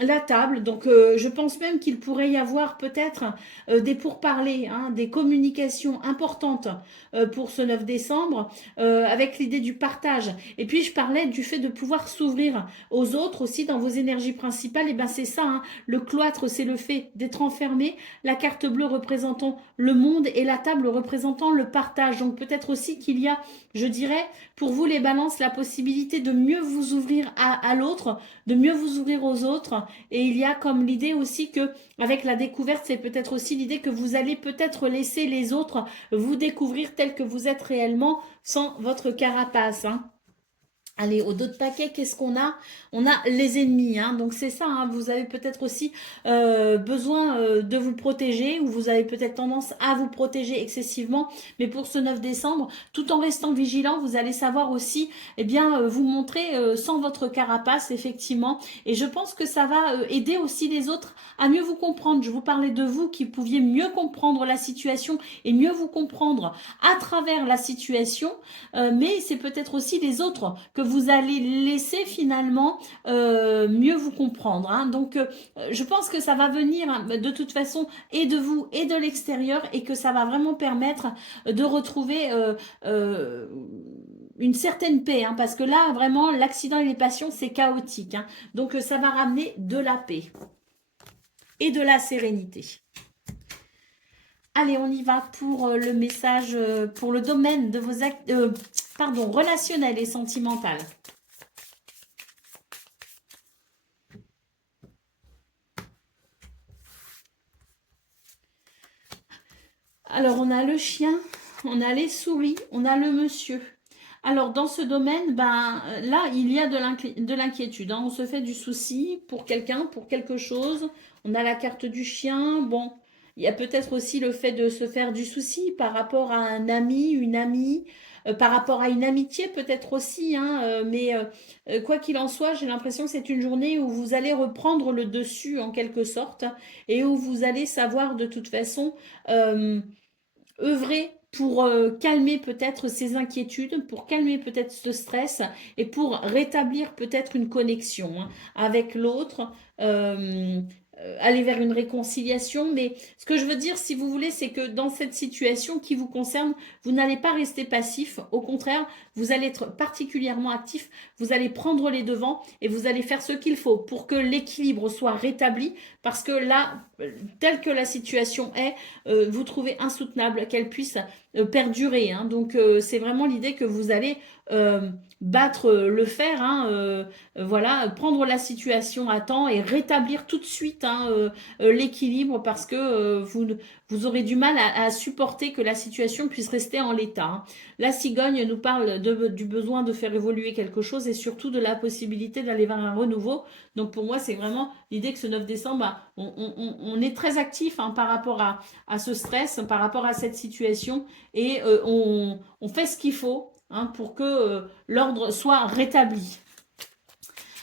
La table, donc je pense même qu'il pourrait y avoir peut-être des pourparlers, hein, des communications importantes pour ce 9 décembre, avec l'idée du partage. Et puis je parlais du fait de pouvoir s'ouvrir aux autres aussi dans vos énergies principales, et ben c'est ça, hein, le cloître c'est le fait d'être enfermé, la carte bleue représentant le monde et la table représentant le partage. Donc peut-être aussi qu'il y a, je dirais, pour vous les balances, la possibilité de mieux vous ouvrir à l'autre, de mieux vous ouvrir aux autres. Et il y a comme l'idée aussi que, avec la découverte, c'est peut-être aussi l'idée que vous allez peut-être laisser les autres vous découvrir tel que vous êtes réellement, sans votre carapace. Hein. Allez, au dos de paquet, qu'est-ce qu'on a? On a les ennemis, hein. Donc c'est ça, hein. Vous avez peut-être aussi besoin de vous protéger ou vous avez peut-être tendance à vous protéger excessivement. Mais pour ce 9 décembre, tout en restant vigilant, vous allez savoir aussi, eh bien, vous montrer sans votre carapace, effectivement. Et je pense que ça va aider aussi les autres à mieux vous comprendre. Je vous parlais de vous qui pouviez mieux comprendre la situation et mieux vous comprendre à travers la situation. Mais c'est peut-être aussi les autres que vous allez laisser finalement mieux vous comprendre, hein. Donc, je pense que ça va venir hein, de toute façon et de vous et de l'extérieur et que ça va vraiment permettre de retrouver une certaine paix, hein, parce que là, vraiment, l'accident et les passions, c'est chaotique, hein. Donc, ça va ramener de la paix et de la sérénité. Allez, on y va pour le message, pour le domaine de vos actes, pardon, relationnel et sentimental. Alors, on a le chien, on a les souris, on a le monsieur. Alors, dans ce domaine, ben, là, il y a de l'inquiétude, hein. On se fait du souci pour quelqu'un, pour quelque chose. On a la carte du chien. Bon, il y a peut-être aussi le fait de se faire du souci par rapport à un ami, une amie, par rapport à une amitié peut-être aussi, hein, mais quoi qu'il en soit, j'ai l'impression que c'est une journée où vous allez reprendre le dessus en quelque sorte et où vous allez savoir de toute façon œuvrer pour calmer peut-être ces inquiétudes, pour calmer peut-être ce stress et pour rétablir peut-être une connexion hein, avec l'autre, aller vers une réconciliation. Mais ce que je veux dire, si vous voulez, c'est que dans cette situation qui vous concerne, vous n'allez pas rester passif. Au contraire, vous allez être particulièrement actif, vous allez prendre les devants et vous allez faire ce qu'il faut pour que l'équilibre soit rétabli. Parce que là, telle que la situation est, vous trouvez insoutenable qu'elle puisse perdurer, hein. Donc c'est vraiment l'idée que vous allez battre le fer, hein, voilà, prendre la situation à temps et rétablir tout de suite hein, l'équilibre parce que vous aurez du mal à supporter que la situation puisse rester en l'état, hein. La cigogne nous parle du besoin de faire évoluer quelque chose et surtout de la possibilité d'aller vers un renouveau. Donc pour moi, c'est vraiment l'idée que ce 9 décembre, bah, on est très actif hein, par rapport à ce stress, par rapport à cette situation et on fait ce qu'il faut hein, pour que l'ordre soit rétabli.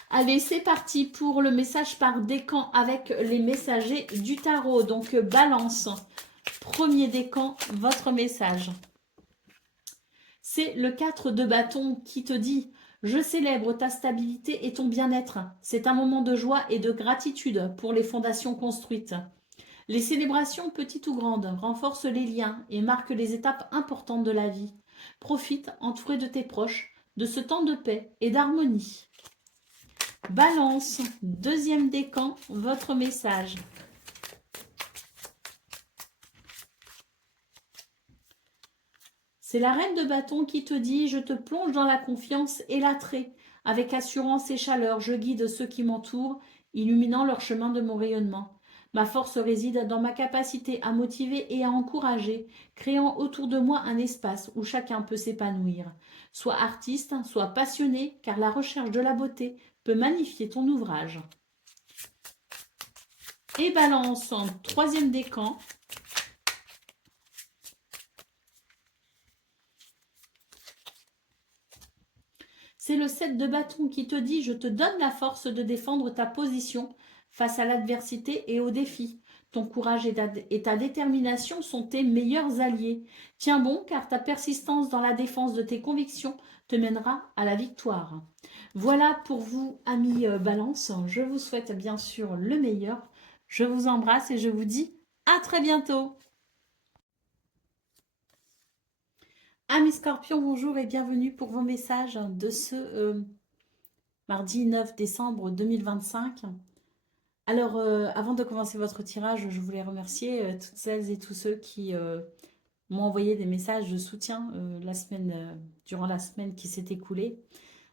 Allez, c'est parti pour le message par décan avec les messagers du tarot. Donc, balance, premier décan, votre message. C'est le 4 de bâton qui te dit « Je célèbre ta stabilité et ton bien-être. C'est un moment de joie et de gratitude pour les fondations construites. Les célébrations, petites ou grandes, renforcent les liens et marquent les étapes importantes de la vie. Profite, entouré de tes proches, de ce temps de paix et d'harmonie. » Balance, deuxième décan, votre message. C'est la reine de bâton qui te dit « Je te plonge dans la confiance et l'attrait. Avec assurance et chaleur, je guide ceux qui m'entourent, illuminant leur chemin de mon rayonnement. Ma force réside dans ma capacité à motiver et à encourager, créant autour de moi un espace où chacun peut s'épanouir. Sois artiste, sois passionné, car la recherche de la beauté peut magnifier ton ouvrage. » Et balance en troisième décan. C'est le 7 de bâton qui te dit « Je te donne la force de défendre ta position face à l'adversité et aux défis. Ton courage et ta détermination sont tes meilleurs alliés. Tiens bon, car ta persistance dans la défense de tes convictions te mènera à la victoire. » Voilà pour vous, amis Balance. Je vous souhaite bien sûr le meilleur. Je vous embrasse et je vous dis à très bientôt. Amis Scorpions, bonjour et bienvenue pour vos messages de ce mardi 9 décembre 2025. Alors, avant de commencer votre tirage, je voulais remercier toutes celles et tous ceux qui m'ont envoyé des messages de soutien durant la semaine qui s'est écoulée.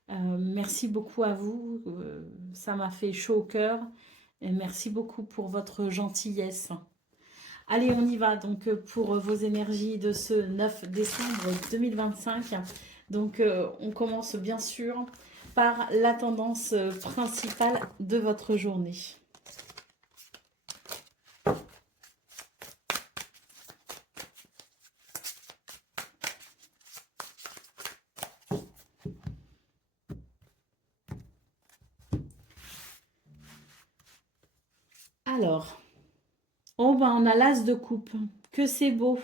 Merci beaucoup à vous, ça m'a fait chaud au cœur. Et merci beaucoup pour votre gentillesse. Allez, on y va donc pour vos énergies de ce 9 décembre 2025. Donc, on commence bien sûr par la tendance principale de votre journée. Alors, oh ben on a l'as de coupe, que c'est beau.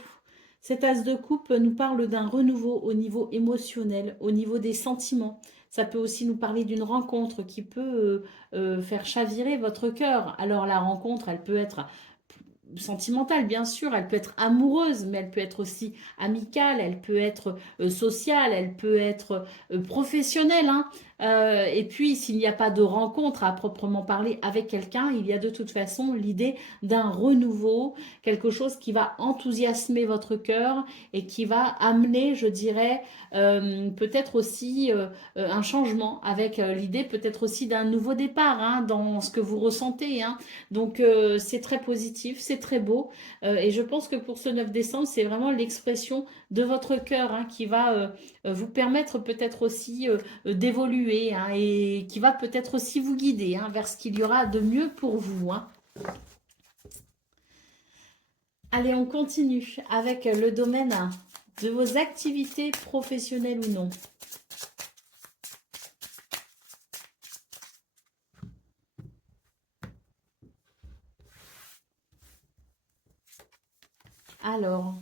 Cet as de coupe nous parle d'un renouveau au niveau émotionnel, au niveau des sentiments. Ça peut aussi nous parler d'une rencontre qui peut faire chavirer votre cœur. Alors la rencontre, elle peut être sentimentale, bien sûr, elle peut être amoureuse, mais elle peut être aussi amicale, elle peut être sociale, elle peut être professionnelle, hein. Et puis, s'il n'y a pas de rencontre à proprement parler avec quelqu'un, il y a de toute façon l'idée d'un renouveau, quelque chose qui va enthousiasmer votre cœur et qui va amener, je dirais, peut-être aussi un changement avec l'idée peut-être aussi d'un nouveau départ, hein, dans ce que vous ressentez, hein. Donc c'est très positif, c'est très beau. Et je pense que pour ce 9 décembre, c'est vraiment l'expression de votre cœur, hein, qui va vous permettre peut-être aussi d'évoluer, hein, et qui va peut-être aussi vous guider, hein, vers ce qu'il y aura de mieux pour vous, hein. Allez, on continue avec le domaine de vos activités professionnelles ou non. Alors,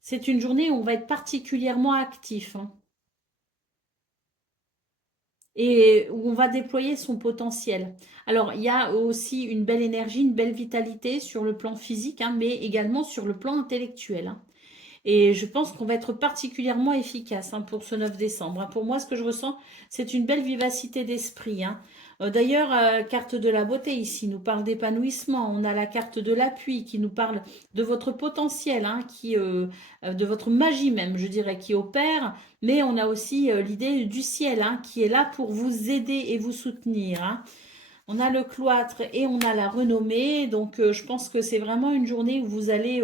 c'est une journée où on va être particulièrement actif, hein, et où on va déployer son potentiel. Alors, il y a aussi une belle énergie, une belle vitalité sur le plan physique, hein, mais également sur le plan intellectuel, hein. Et je pense qu'on va être particulièrement efficace, hein, pour ce 9 décembre, hein. Pour moi, ce que je ressens, c'est une belle vivacité d'esprit, hein. D'ailleurs, carte de la beauté ici nous parle d'épanouissement. On a la carte de l'appui qui nous parle de votre potentiel, hein, de votre magie même, je dirais, qui opère. Mais on a aussi l'idée du ciel, hein, qui est là pour vous aider et vous soutenir, hein. On a le cloître et on a la renommée. Donc, je pense que c'est vraiment une journée où vous allez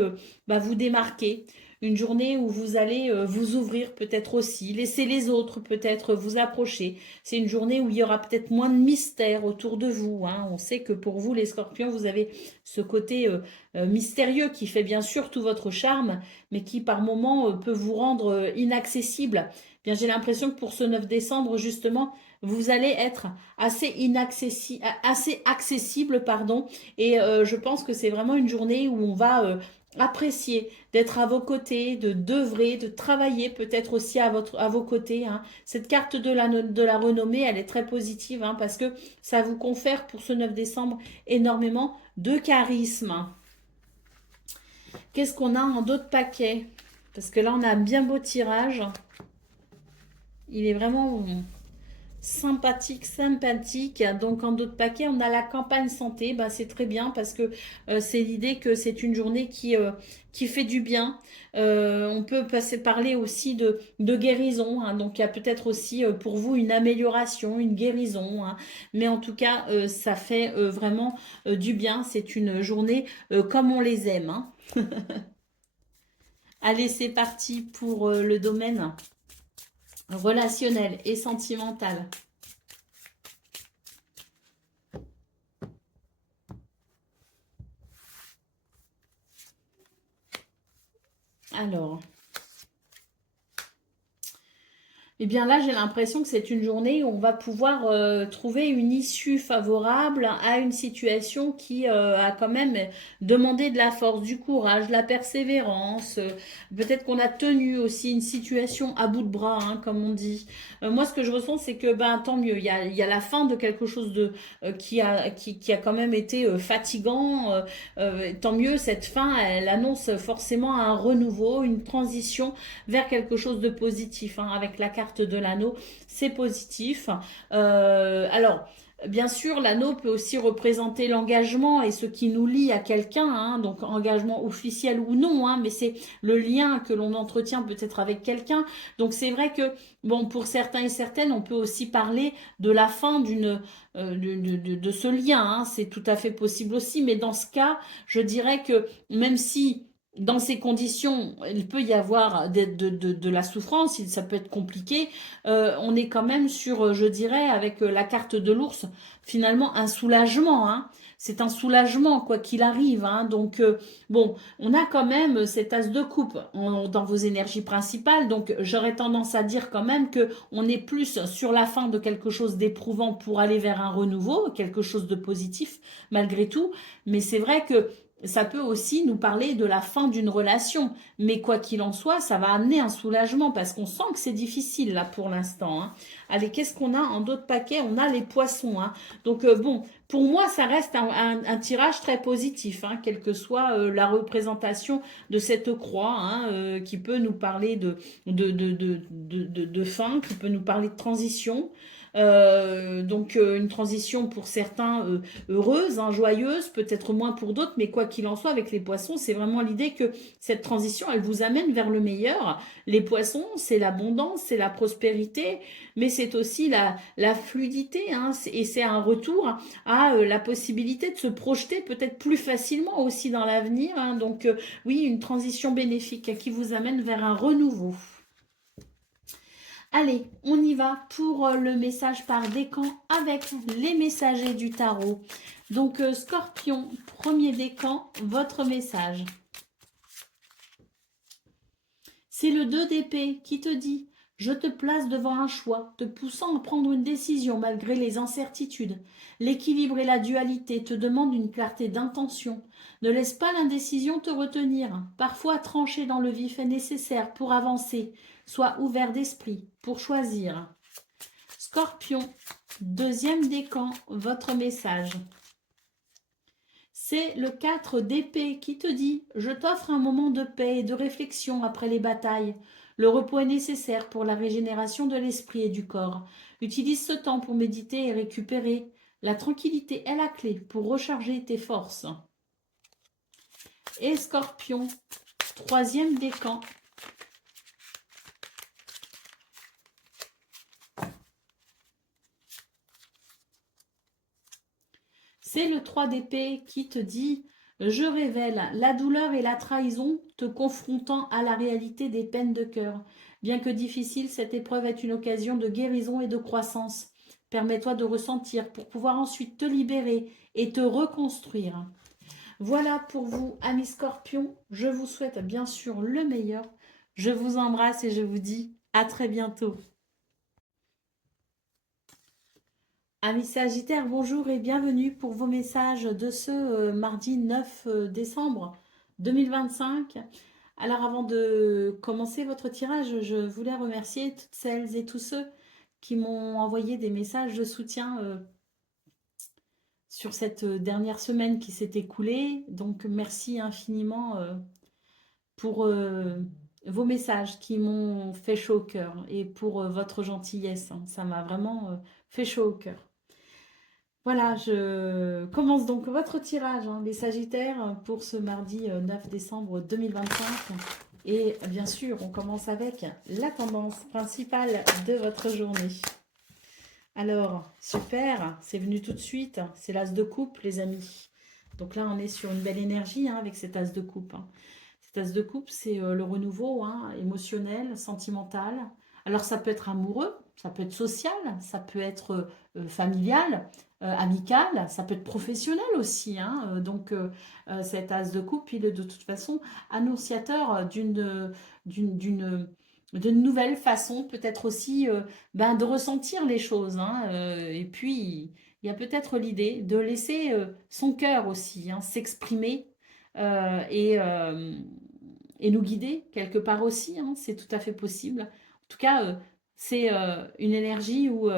vous démarquer. Une journée où vous allez vous ouvrir peut-être aussi, laisser les autres peut-être vous approcher. C'est une journée où il y aura peut-être moins de mystère autour de vous, hein. On sait que pour vous, les scorpions, vous avez ce côté mystérieux qui fait bien sûr tout votre charme, mais qui par moments peut vous rendre inaccessible. Bien, j'ai l'impression que pour ce 9 décembre, justement, vous allez être assez accessible, pardon. Et je pense que c'est vraiment une journée où on va apprécier d'être à vos côtés, de d'œuvrer, de travailler peut-être aussi à vos côtés, hein. Cette carte de la renommée, elle est très positive, hein, parce que ça vous confère pour ce 9 décembre énormément de charisme. Qu'est-ce qu'on a en d'autres paquets? Parce que là, on a un bien beau tirage. Il est vraiment sympathique, sympathique. Donc en d'autres paquets, on a la campagne santé. Bah, c'est très bien parce que c'est l'idée que c'est une journée qui fait du bien. On peut parler aussi de guérison, hein. Donc il y a peut-être aussi pour vous une amélioration, une guérison, hein. Mais en tout cas, ça fait vraiment du bien. C'est une journée comme on les aime, hein. Allez, c'est parti pour le domaine relationnel et sentimental. Alors, eh bien là, j'ai l'impression que c'est une journée où on va pouvoir trouver une issue favorable à une situation qui a quand même demandé de la force, du courage, de la persévérance. Peut-être qu'on a tenu aussi une situation à bout de bras, hein, comme on dit. Moi, ce que je ressens, c'est que ben tant mieux. Il y a la fin de quelque chose qui a quand même été fatigant. Tant mieux, cette fin, elle annonce forcément un renouveau, une transition vers quelque chose de positif, hein, avec la carte de l'anneau, c'est positif. Alors, bien sûr, l'anneau peut aussi représenter l'engagement et ce qui nous lie à quelqu'un, hein, donc engagement officiel ou non, hein, mais c'est le lien que l'on entretient peut-être avec quelqu'un. Donc c'est vrai que, bon, pour certains et certaines, on peut aussi parler de la fin de ce lien, hein, c'est tout à fait possible aussi, mais dans ce cas, je dirais que même si dans ces conditions, il peut y avoir de la souffrance, ça peut être compliqué. On est quand même sur, je dirais, avec la carte de l'ours, finalement un soulagement, hein. C'est un soulagement, quoi qu'il arrive, hein. Donc, bon, on a quand même cet as de coupe dans vos énergies principales. Donc, j'aurais tendance à dire quand même que on est plus sur la fin de quelque chose d'éprouvant pour aller vers un renouveau, quelque chose de positif, malgré tout. Mais c'est vrai que ça peut aussi nous parler de la fin d'une relation. Mais quoi qu'il en soit, ça va amener un soulagement parce qu'on sent que c'est difficile là pour l'instant, hein. Allez, qu'est-ce qu'on a en d'autres paquets? On a les poissons, hein. Donc bon, pour moi, ça reste un tirage très positif, hein, quelle que soit la représentation de cette croix, hein, qui peut nous parler de fin, qui peut nous parler de transition. Donc une transition pour certains heureuse, hein, joyeuse, peut-être moins pour d'autres, mais quoi qu'il en soit, avec les poissons, c'est vraiment l'idée que cette transition, elle vous amène vers le meilleur. Les poissons, c'est l'abondance, c'est la prospérité, mais c'est aussi la fluidité, hein, et c'est un retour à la possibilité de se projeter peut-être plus facilement aussi dans l'avenir, hein. Donc oui, une transition bénéfique qui vous amène vers un renouveau. Allez, on y va pour le message par décan avec les messagers du tarot. Donc, Scorpion, premier décan, votre message. C'est le 2 d'épée qui te dit « Je te place devant un choix, te poussant à prendre une décision malgré les incertitudes. L'équilibre et la dualité te demandent une clarté d'intention. Ne laisse pas l'indécision te retenir. Parfois, trancher dans le vif est nécessaire pour avancer. Sois ouvert d'esprit pour choisir. » Scorpion, deuxième décan, votre message. C'est le 4 d'épée qui te dit « Je t'offre un moment de paix et de réflexion après les batailles. Le repos est nécessaire pour la régénération de l'esprit et du corps. Utilise ce temps pour méditer et récupérer. La tranquillité est la clé pour recharger tes forces. » Et Scorpion, troisième décan. C'est le 3 d'épée qui te dit « Je révèle la douleur et la trahison te confrontant à la réalité des peines de cœur. Bien que difficile, cette épreuve est une occasion de guérison et de croissance. Permets-toi de ressentir pour pouvoir ensuite te libérer et te reconstruire. » Voilà pour vous, amis Scorpions. Je vous souhaite bien sûr le meilleur. Je vous embrasse et je vous dis à très bientôt. Amis Sagittaires, bonjour et bienvenue pour vos messages de ce mardi 9 décembre 2025. Alors avant de commencer votre tirage, je voulais remercier toutes celles et tous ceux qui m'ont envoyé des messages de soutien sur cette dernière semaine qui s'est écoulée. Donc merci infiniment pour vos messages qui m'ont fait chaud au cœur et pour votre gentillesse, hein. Ça m'a vraiment fait chaud au cœur. Voilà, je commence donc votre tirage, hein, les Sagittaires, pour ce mardi 9 décembre 2025. Et bien sûr, on commence avec la tendance principale de votre journée. Alors, super, c'est venu tout de suite. C'est l'as de coupe, les amis. Donc là, on est sur une belle énergie, hein, avec cet as de coupe, hein. Cet as de coupe, c'est le renouveau, hein, émotionnel, sentimental. Alors, ça peut être amoureux, ça peut être social, ça peut être familial, amical, ça peut être professionnel aussi, hein. Donc, cet as de coupe, il est de toute façon annonciateur d'une nouvelle façon, peut-être aussi de ressentir les choses, hein. Et puis, il y a peut-être l'idée de laisser son cœur aussi, hein, s'exprimer euh, et, euh, et nous guider quelque part aussi, hein, c'est tout à fait possible. En tout cas, c'est une énergie où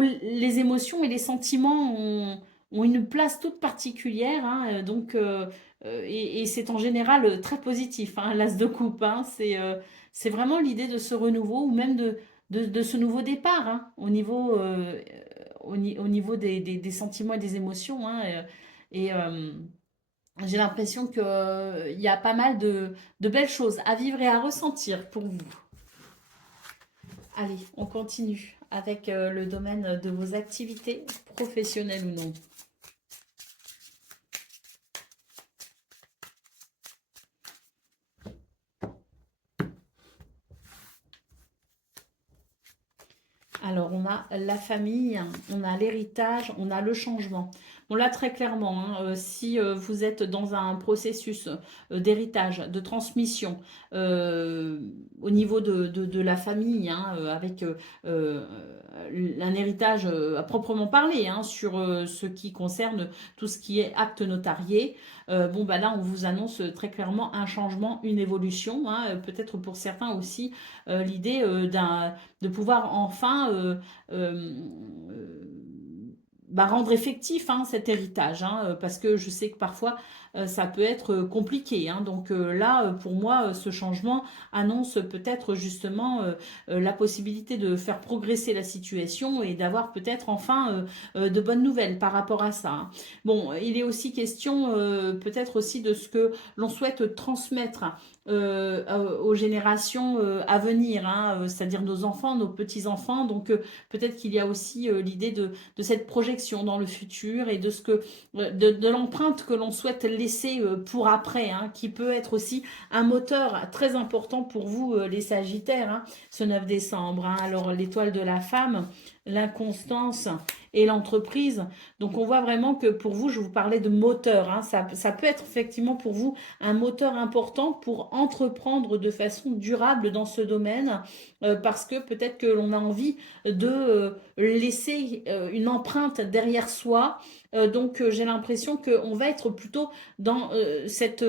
les émotions et les sentiments ont une place toute particulière, hein, donc, et c'est en général très positif, hein, l'as de coupe, hein. C'est vraiment l'idée de ce renouveau ou même de ce nouveau départ, hein, au niveau des sentiments et des émotions, hein, et j'ai l'impression qu'il y a pas mal de belles choses à vivre et à ressentir pour vous. Allez, on continue avec le domaine de vos activités, professionnelles ou non. Alors, on a la famille, on a l'héritage, on a le changement. Bon, là, très clairement, hein, si vous êtes dans un processus d'héritage, de transmission, euh, au niveau de la famille, hein, avec euh, un héritage à proprement parler, hein, sur ce qui concerne tout ce qui est acte notarié, bon, bah là, on vous annonce très clairement un changement, une évolution, hein, peut-être pour certains aussi l'idée de pouvoir enfin bah, rendre effectif, hein, cet héritage, hein, parce que je sais que parfois ça peut être compliqué, hein. Donc là, pour moi, ce changement annonce peut-être justement la possibilité de faire progresser la situation et d'avoir peut-être enfin de bonnes nouvelles par rapport à ça, hein. Bon, il est aussi question peut-être aussi de ce que l'on souhaite transmettre aux générations à venir, hein, c'est-à-dire nos enfants, nos petits-enfants. Donc peut-être qu'il y a aussi l'idée de cette projection dans le futur et de ce que de l'empreinte que l'on souhaite laisser pour après, hein, qui peut être aussi un moteur très important pour vous, les Sagittaires, hein, ce 9 décembre, hein. Alors l'étoile de la femme, l'inconstance et l'entreprise. Donc on voit vraiment que pour vous, je vous parlais de moteur, hein, ça peut être effectivement pour vous un moteur important pour entreprendre de façon durable dans ce domaine, parce que peut-être que l'on a envie de laisser une empreinte derrière soi. Donc j'ai l'impression qu'on va être plutôt dans cette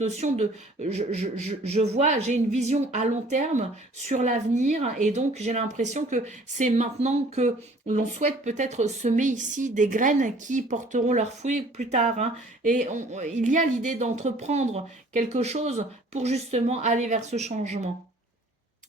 notion de je vois, j'ai une vision à long terme sur l'avenir et donc j'ai l'impression que c'est maintenant que l'on souhaite peut-être semer ici des graines qui porteront leurs fruits plus tard, hein. Et il y a l'idée d'entreprendre quelque chose pour justement aller vers ce changement.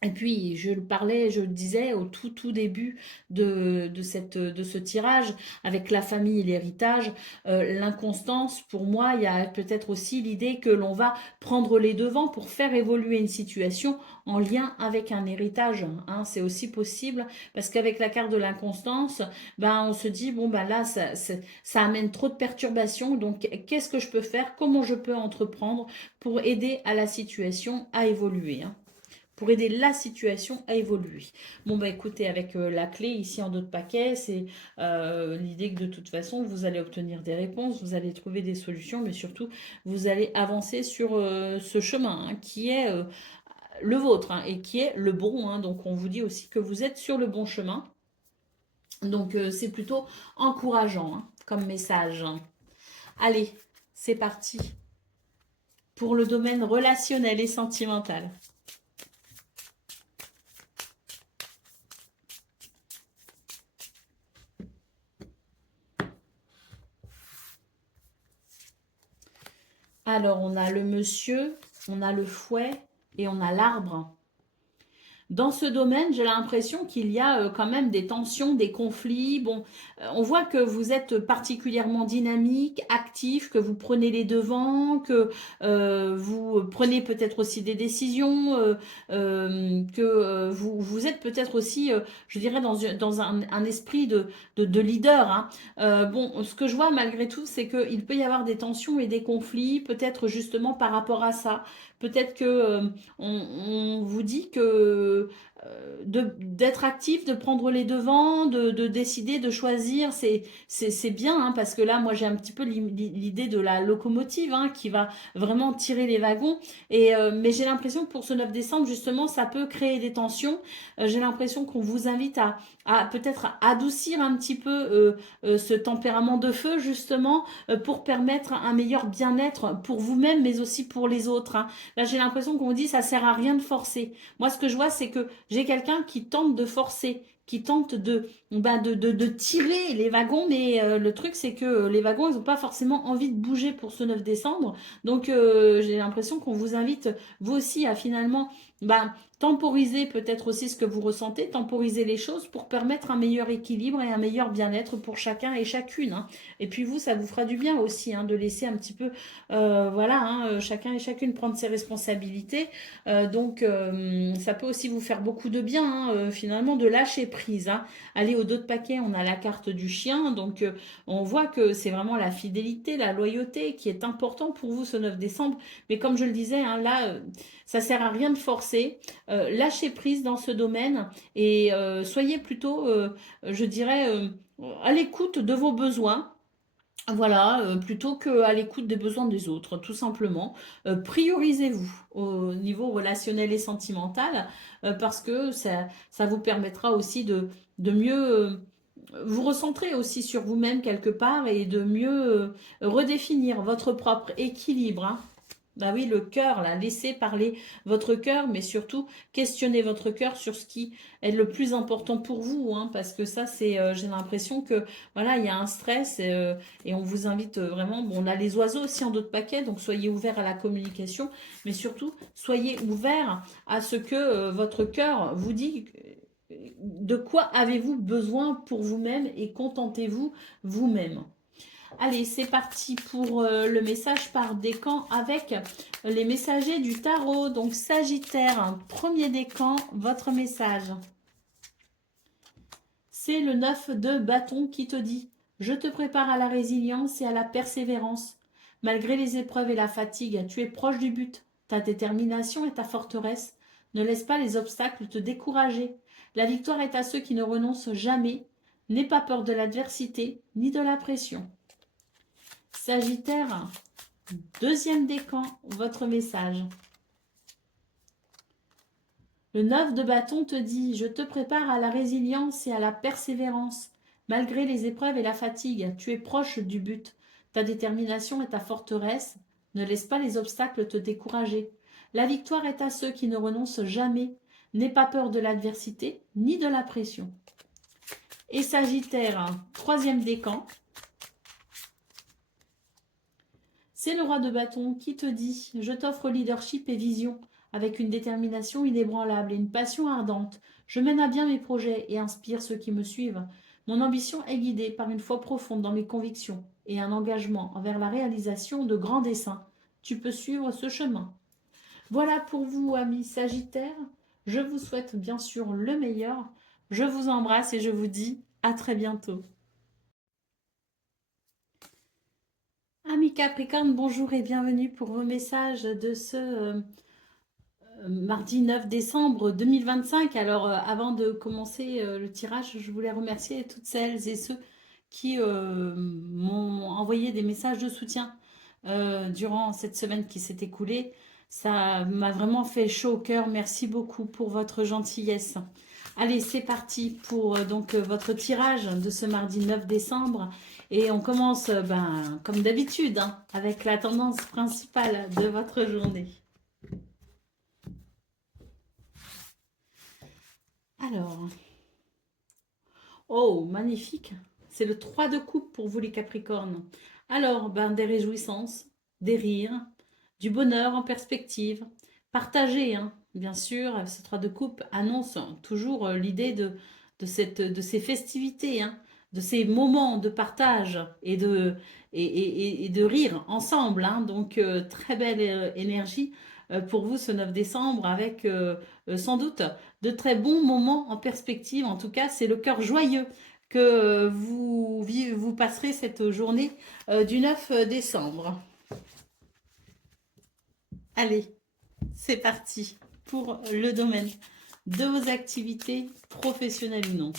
Et puis, je le parlais, je le disais au tout début de ce tirage, avec la famille et l'héritage, l'inconstance, pour moi, il y a peut-être aussi l'idée que l'on va prendre les devants pour faire évoluer une situation en lien avec un héritage, hein. C'est aussi possible, parce qu'avec la carte de l'inconstance, ben, on se dit, bon, ben là, ça amène trop de perturbations, donc qu'est-ce que je peux faire, comment je peux entreprendre pour aider à la situation à évoluer, hein, pour aider la situation à évoluer. Bon, bah écoutez, avec la clé ici en dos de paquet, c'est l'idée que de toute façon, vous allez obtenir des réponses, vous allez trouver des solutions, mais surtout, vous allez avancer sur ce chemin, hein, qui est le vôtre, hein, et qui est le bon, hein. Donc, on vous dit aussi que vous êtes sur le bon chemin. Donc, c'est plutôt encourageant, hein, comme message. Allez, c'est parti pour le domaine relationnel et sentimental. Alors, on a le monsieur, on a le fouet et on a l'arbre. Dans ce domaine, j'ai l'impression qu'il y a quand même des tensions, des conflits. Bon, on voit que vous êtes particulièrement dynamique, actif, que vous prenez les devants, que vous prenez peut-être aussi des décisions, que vous êtes peut-être aussi, je dirais, dans un esprit de leader, hein. Bon, ce que je vois malgré tout, c'est qu'il peut y avoir des tensions et des conflits, peut-être justement par rapport à ça. Peut-être que on vous dit que d'être actif, de prendre les devants, de décider, de choisir, c'est bien, hein, parce que là, moi, j'ai un petit peu l'idée de la locomotive, hein, qui va vraiment tirer les wagons. Et, mais j'ai l'impression que pour ce 9 décembre, justement, ça peut créer des tensions. J'ai l'impression qu'on vous invite à peut-être adoucir un petit peu ce tempérament de feu, justement, pour permettre un meilleur bien-être pour vous-même, mais aussi pour les autres, hein. Là, j'ai l'impression qu'on dit ça sert à rien de forcer. Moi, ce que je vois, c'est que j'ai quelqu'un qui tente de forcer, qui tente de tirer les wagons, mais le truc, c'est que les wagons, ils n'ont pas forcément envie de bouger pour ce 9 décembre. Donc, j'ai l'impression qu'on vous invite, vous aussi, à finalement temporiser peut-être aussi ce que vous ressentez, temporiser les choses pour permettre un meilleur équilibre et un meilleur bien-être pour chacun et chacune, hein. Et puis vous, ça vous fera du bien aussi, hein, de laisser un petit peu, voilà, hein, chacun et chacune prendre ses responsabilités. Donc, ça peut aussi vous faire beaucoup de bien, hein, finalement, de lâcher prise prise, hein. Allez, au dos de paquet, on a la carte du chien. Donc, on voit que c'est vraiment la fidélité, la loyauté qui est important pour vous ce 9 décembre. Mais comme je le disais, hein, là, ça sert à rien de forcer. Lâchez prise dans ce domaine et soyez plutôt, je dirais, à l'écoute de vos besoins. Voilà, plutôt qu'à l'écoute des besoins des autres, tout simplement. Priorisez-vous au niveau relationnel et sentimental, parce que ça vous permettra aussi de mieux vous recentrer aussi sur vous-même quelque part et de mieux redéfinir votre propre équilibre, hein. Bah oui, le cœur, là, laissez parler votre cœur, mais surtout questionnez votre cœur sur ce qui est le plus important pour vous, hein, parce que ça, c'est, j'ai l'impression que, voilà, il y a un stress et on vous invite vraiment, bon, on a les oiseaux aussi en d'autres paquets, donc soyez ouverts à la communication, mais surtout, soyez ouverts à ce que votre cœur vous dit. De quoi avez-vous besoin pour vous-même et contentez-vous vous-même. Allez, c'est parti pour le message par décan avec les messagers du tarot. Donc, Sagittaire, premier décan, votre message. C'est le 9 de bâton qui te dit « Je te prépare à la résilience et à la persévérance. Malgré les épreuves et la fatigue, tu es proche du but. Ta détermination est ta forteresse. Ne laisse pas les obstacles te décourager. La victoire est à ceux qui ne renoncent jamais. N'aie pas peur de l'adversité ni de la pression. » Sagittaire, deuxième décan, votre message. Le 9 de bâton te dit « Je te prépare à la résilience et à la persévérance. Malgré les épreuves et la fatigue, tu es proche du but. Ta détermination est ta forteresse. Ne laisse pas les obstacles te décourager. La victoire est à ceux qui ne renoncent jamais. N'aie pas peur de l'adversité ni de la pression. » Et Sagittaire, troisième décan. C'est le roi de bâton qui te dit « Je t'offre leadership et vision, avec une détermination inébranlable et une passion ardente. Je mène à bien mes projets et inspire ceux qui me suivent. Mon ambition est guidée par une foi profonde dans mes convictions et un engagement envers la réalisation de grands desseins. Tu peux suivre ce chemin. » Voilà pour vous, amis Sagittaires. Je vous souhaite bien sûr le meilleur. Je vous embrasse et je vous dis à très bientôt. Amis Capricorne, bonjour et bienvenue pour vos messages de ce mardi 9 décembre 2025. Alors, avant de commencer le tirage, je voulais remercier toutes celles et ceux qui m'ont envoyé des messages de soutien durant cette semaine qui s'est écoulée. Ça m'a vraiment fait chaud au cœur. Merci beaucoup pour votre gentillesse. Allez, c'est parti pour votre tirage de ce mardi 9 décembre. Et on commence, comme d'habitude, hein, avec la tendance principale de votre journée. Alors, oh, magnifique. C'est le 3 de coupe pour vous les Capricornes. Alors, des réjouissances, des rires, du bonheur en perspective. Partagez, hein, bien sûr, ce 3 de coupe annonce toujours l'idée de ces festivités, hein, de ces moments de partage et de rire ensemble, hein. Donc, très belle énergie pour vous ce 9 décembre avec sans doute de très bons moments en perspective. En tout cas, c'est le cœur joyeux que vous passerez cette journée du 9 décembre. Allez, c'est parti pour le domaine de vos activités professionnelles ou non.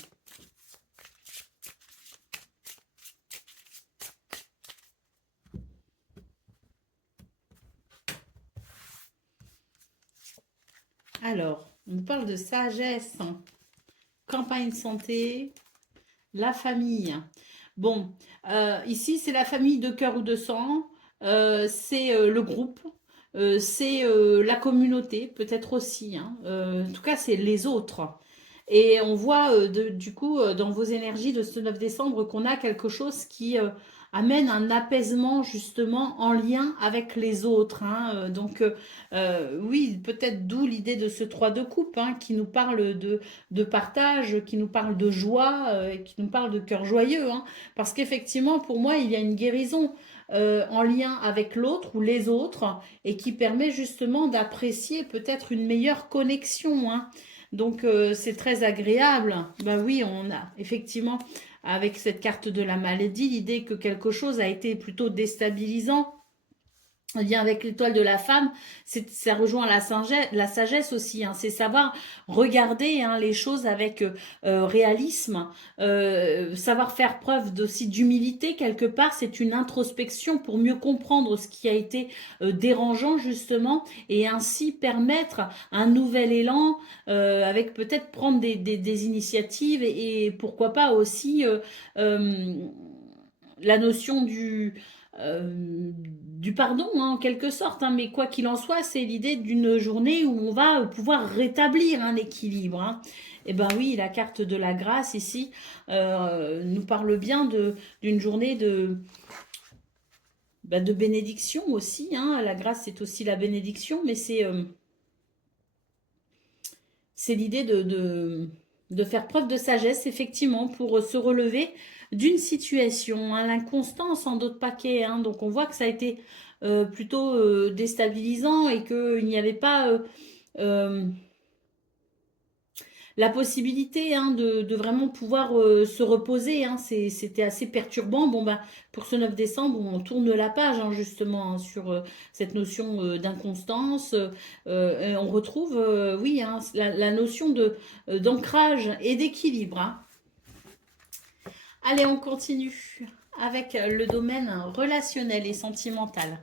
Alors, on parle de sagesse, campagne santé, la famille. Bon, ici, c'est la famille de cœur ou de sang, c'est le groupe, c'est la communauté, peut-être aussi, hein. En tout cas, c'est les autres. Et on voit, du coup, dans vos énergies de ce 9 décembre, qu'on a quelque chose qui amène un apaisement, justement, en lien avec les autres, hein. Donc, oui, peut-être d'où l'idée de ce 3 de coupe, hein, qui nous parle de partage, qui nous parle de joie, qui nous parle de cœur joyeux, hein. Parce qu'effectivement, pour moi, il y a une guérison en lien avec l'autre ou les autres et qui permet justement d'apprécier peut-être une meilleure connexion, hein. Donc, c'est très agréable. Bah oui, on a effectivement, avec cette carte de la maladie, l'idée que quelque chose a été plutôt déstabilisant. Eh bien, avec l'étoile de la femme, ça rejoint la sagesse aussi. Hein. C'est savoir regarder hein, les choses avec réalisme, savoir faire preuve aussi d'humilité quelque part. C'est une introspection pour mieux comprendre ce qui a été dérangeant justement et ainsi permettre un nouvel élan avec peut-être prendre des initiatives et pourquoi pas aussi euh, la notion du pardon, hein, en quelque sorte. Hein, mais quoi qu'il en soit, c'est l'idée d'une journée où on va pouvoir rétablir un équilibre. Hein. Et ben oui, la carte de la grâce ici nous parle bien d'une journée de bénédiction aussi. Hein. La grâce, c'est aussi la bénédiction, mais c'est l'idée de faire preuve de sagesse, effectivement, pour se relever d'une situation. Hein, l'inconstance en d'autres paquets. Hein, donc on voit que ça a été plutôt déstabilisant et qu'il n'y avait pas euh, la possibilité hein, de vraiment pouvoir se reposer. Hein, c'était assez perturbant. Bon, ben, pour ce 9 décembre, on tourne la page hein, justement hein, sur cette notion d'inconstance. On retrouve, oui, hein, la notion d'ancrage et d'équilibre. Hein. Allez, on continue avec le domaine relationnel et sentimental.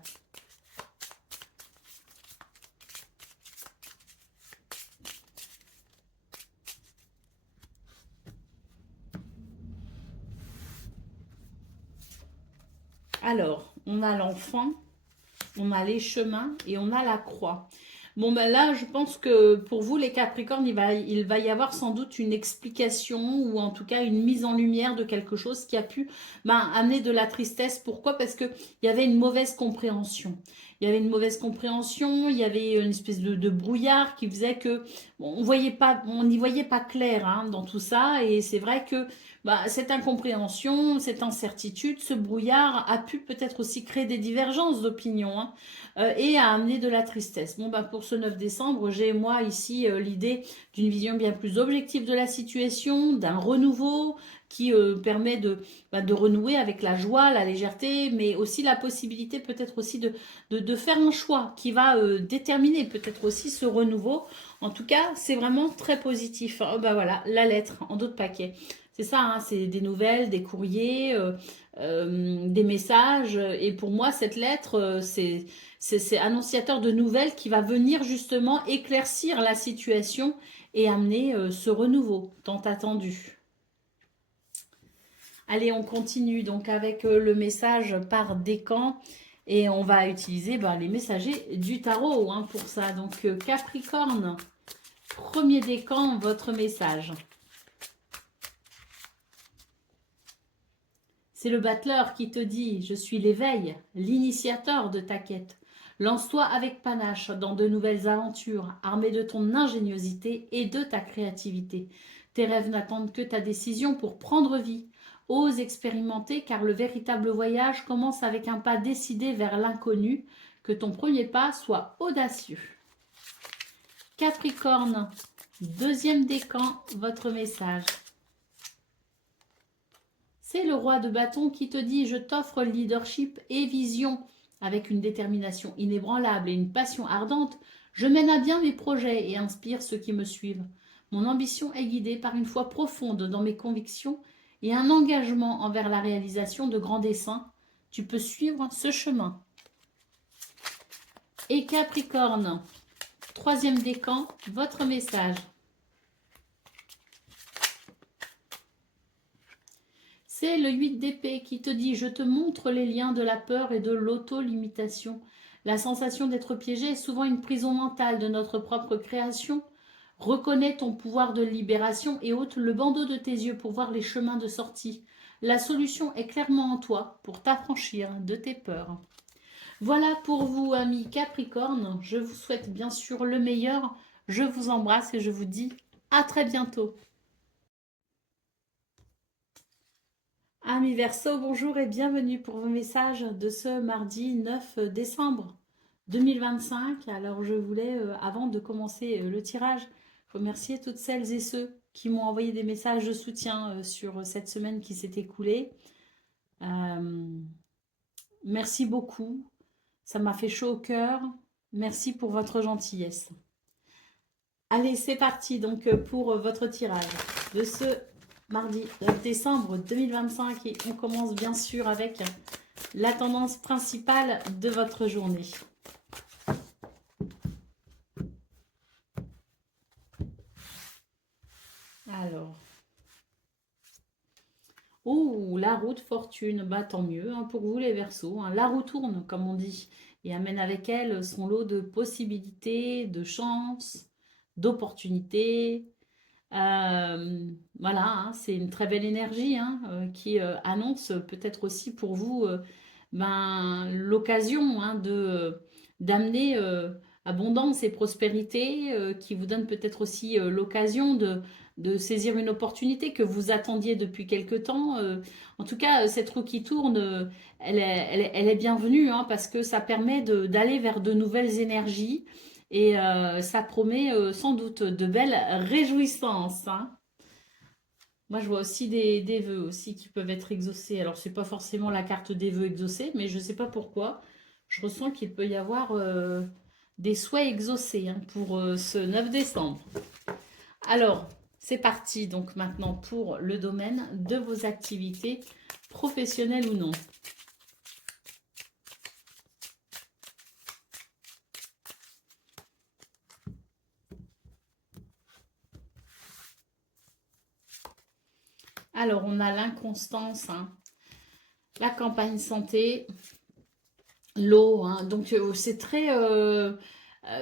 Alors, on a l'enfant, on a les chemins et on a la croix. Bon, ben là, je pense que pour vous, les Capricornes, il va y avoir sans doute une explication ou en tout cas une mise en lumière de quelque chose qui a pu ben, amener de la tristesse. Pourquoi? Parce qu'il y avait une mauvaise compréhension. Il y avait une mauvaise compréhension, il y avait une espèce de brouillard qui faisait que bon, on n'y voyait pas clair hein, dans tout ça. Et c'est vrai que bah, cette incompréhension, cette incertitude, ce brouillard a pu peut-être aussi créer des divergences d'opinion. Hein et à amener de la tristesse. Bon, bah, pour ce 9 décembre, j'ai moi ici l'idée d'une vision bien plus objective de la situation, d'un renouveau qui permet de renouer avec la joie, la légèreté, mais aussi la possibilité peut-être aussi de faire un choix qui va déterminer peut-être aussi ce renouveau. En tout cas, c'est vraiment très positif. Oh, bah voilà, la lettre en d'autres paquets. C'est ça, hein, c'est des nouvelles, des courriers, des messages. Et pour moi, cette lettre, c'est annonciateur de nouvelles qui va venir justement éclaircir la situation et amener ce renouveau tant attendu. Allez, on continue donc avec le message par décan et on va utiliser ben, les messagers du tarot hein, pour ça. Donc Capricorne, premier décan, votre message. C'est le battleur qui te dit « Je suis l'éveil, l'initiateur de ta quête. Lance-toi avec panache dans de nouvelles aventures, armé de ton ingéniosité et de ta créativité. Tes rêves n'attendent que ta décision pour prendre vie. Ose expérimenter car le véritable voyage commence avec un pas décidé vers l'inconnu. Que ton premier pas soit audacieux. » Capricorne, deuxième décan, votre message. C'est le roi de bâton qui te dit « Je t'offre leadership et vision. Avec une détermination inébranlable et une passion ardente, je mène à bien mes projets et inspire ceux qui me suivent. Mon ambition est guidée par une foi profonde dans mes convictions et un engagement envers la réalisation de grands desseins. Tu peux suivre ce chemin. » Et Capricorne, troisième décan, votre message. C'est le 8 d'épée qui te dit « Je te montre les liens de la peur et de l'auto-limitation. La sensation d'être piégé est souvent une prison mentale de notre propre création. Reconnais ton pouvoir de libération et ôte le bandeau de tes yeux pour voir les chemins de sortie. La solution est clairement en toi pour t'affranchir de tes peurs. » Voilà pour vous, amis Capricorne. Je vous souhaite bien sûr le meilleur. Je vous embrasse et je vous dis à très bientôt. Amis Verseau, bonjour et bienvenue pour vos messages de ce mardi 9 décembre 2025. Alors je voulais, avant de commencer le tirage, Remercier toutes celles et ceux qui m'ont envoyé des messages de soutien sur cette semaine qui s'est écoulée. Merci beaucoup. Ça m'a fait chaud au cœur. Merci pour votre gentillesse. Allez, c'est parti donc pour votre tirage de ce mardi 9 décembre 2025. Et on commence bien sûr avec la tendance principale de votre journée. Alors. Oh, la roue de fortune, bah tant mieux hein, pour vous les Verseaux. Hein. La roue tourne, comme on dit, et amène avec elle son lot de possibilités, de chances, d'opportunités. Voilà, hein, c'est une très belle énergie hein, qui annonce peut-être aussi pour vous ben, l'occasion hein, d'amener abondance et prospérité, qui vous donne peut-être aussi l'occasion de saisir une opportunité que vous attendiez depuis quelque temps. En tout cas, cette roue qui tourne, elle est bienvenue hein, parce que ça permet d'aller vers de nouvelles énergies et ça promet sans doute de belles réjouissances. Hein. Moi, je vois aussi des vœux aussi qui peuvent être exaucés. Alors, c'est pas forcément la carte des vœux exaucés, mais je ne sais pas pourquoi. Je ressens qu'il peut y avoir des souhaits exaucés hein, pour ce 9 décembre. Alors, c'est parti donc maintenant pour le domaine de vos activités professionnelles ou non. Alors, on a l'inconstance, hein, la campagne santé, l'eau. Hein, donc, c'est très...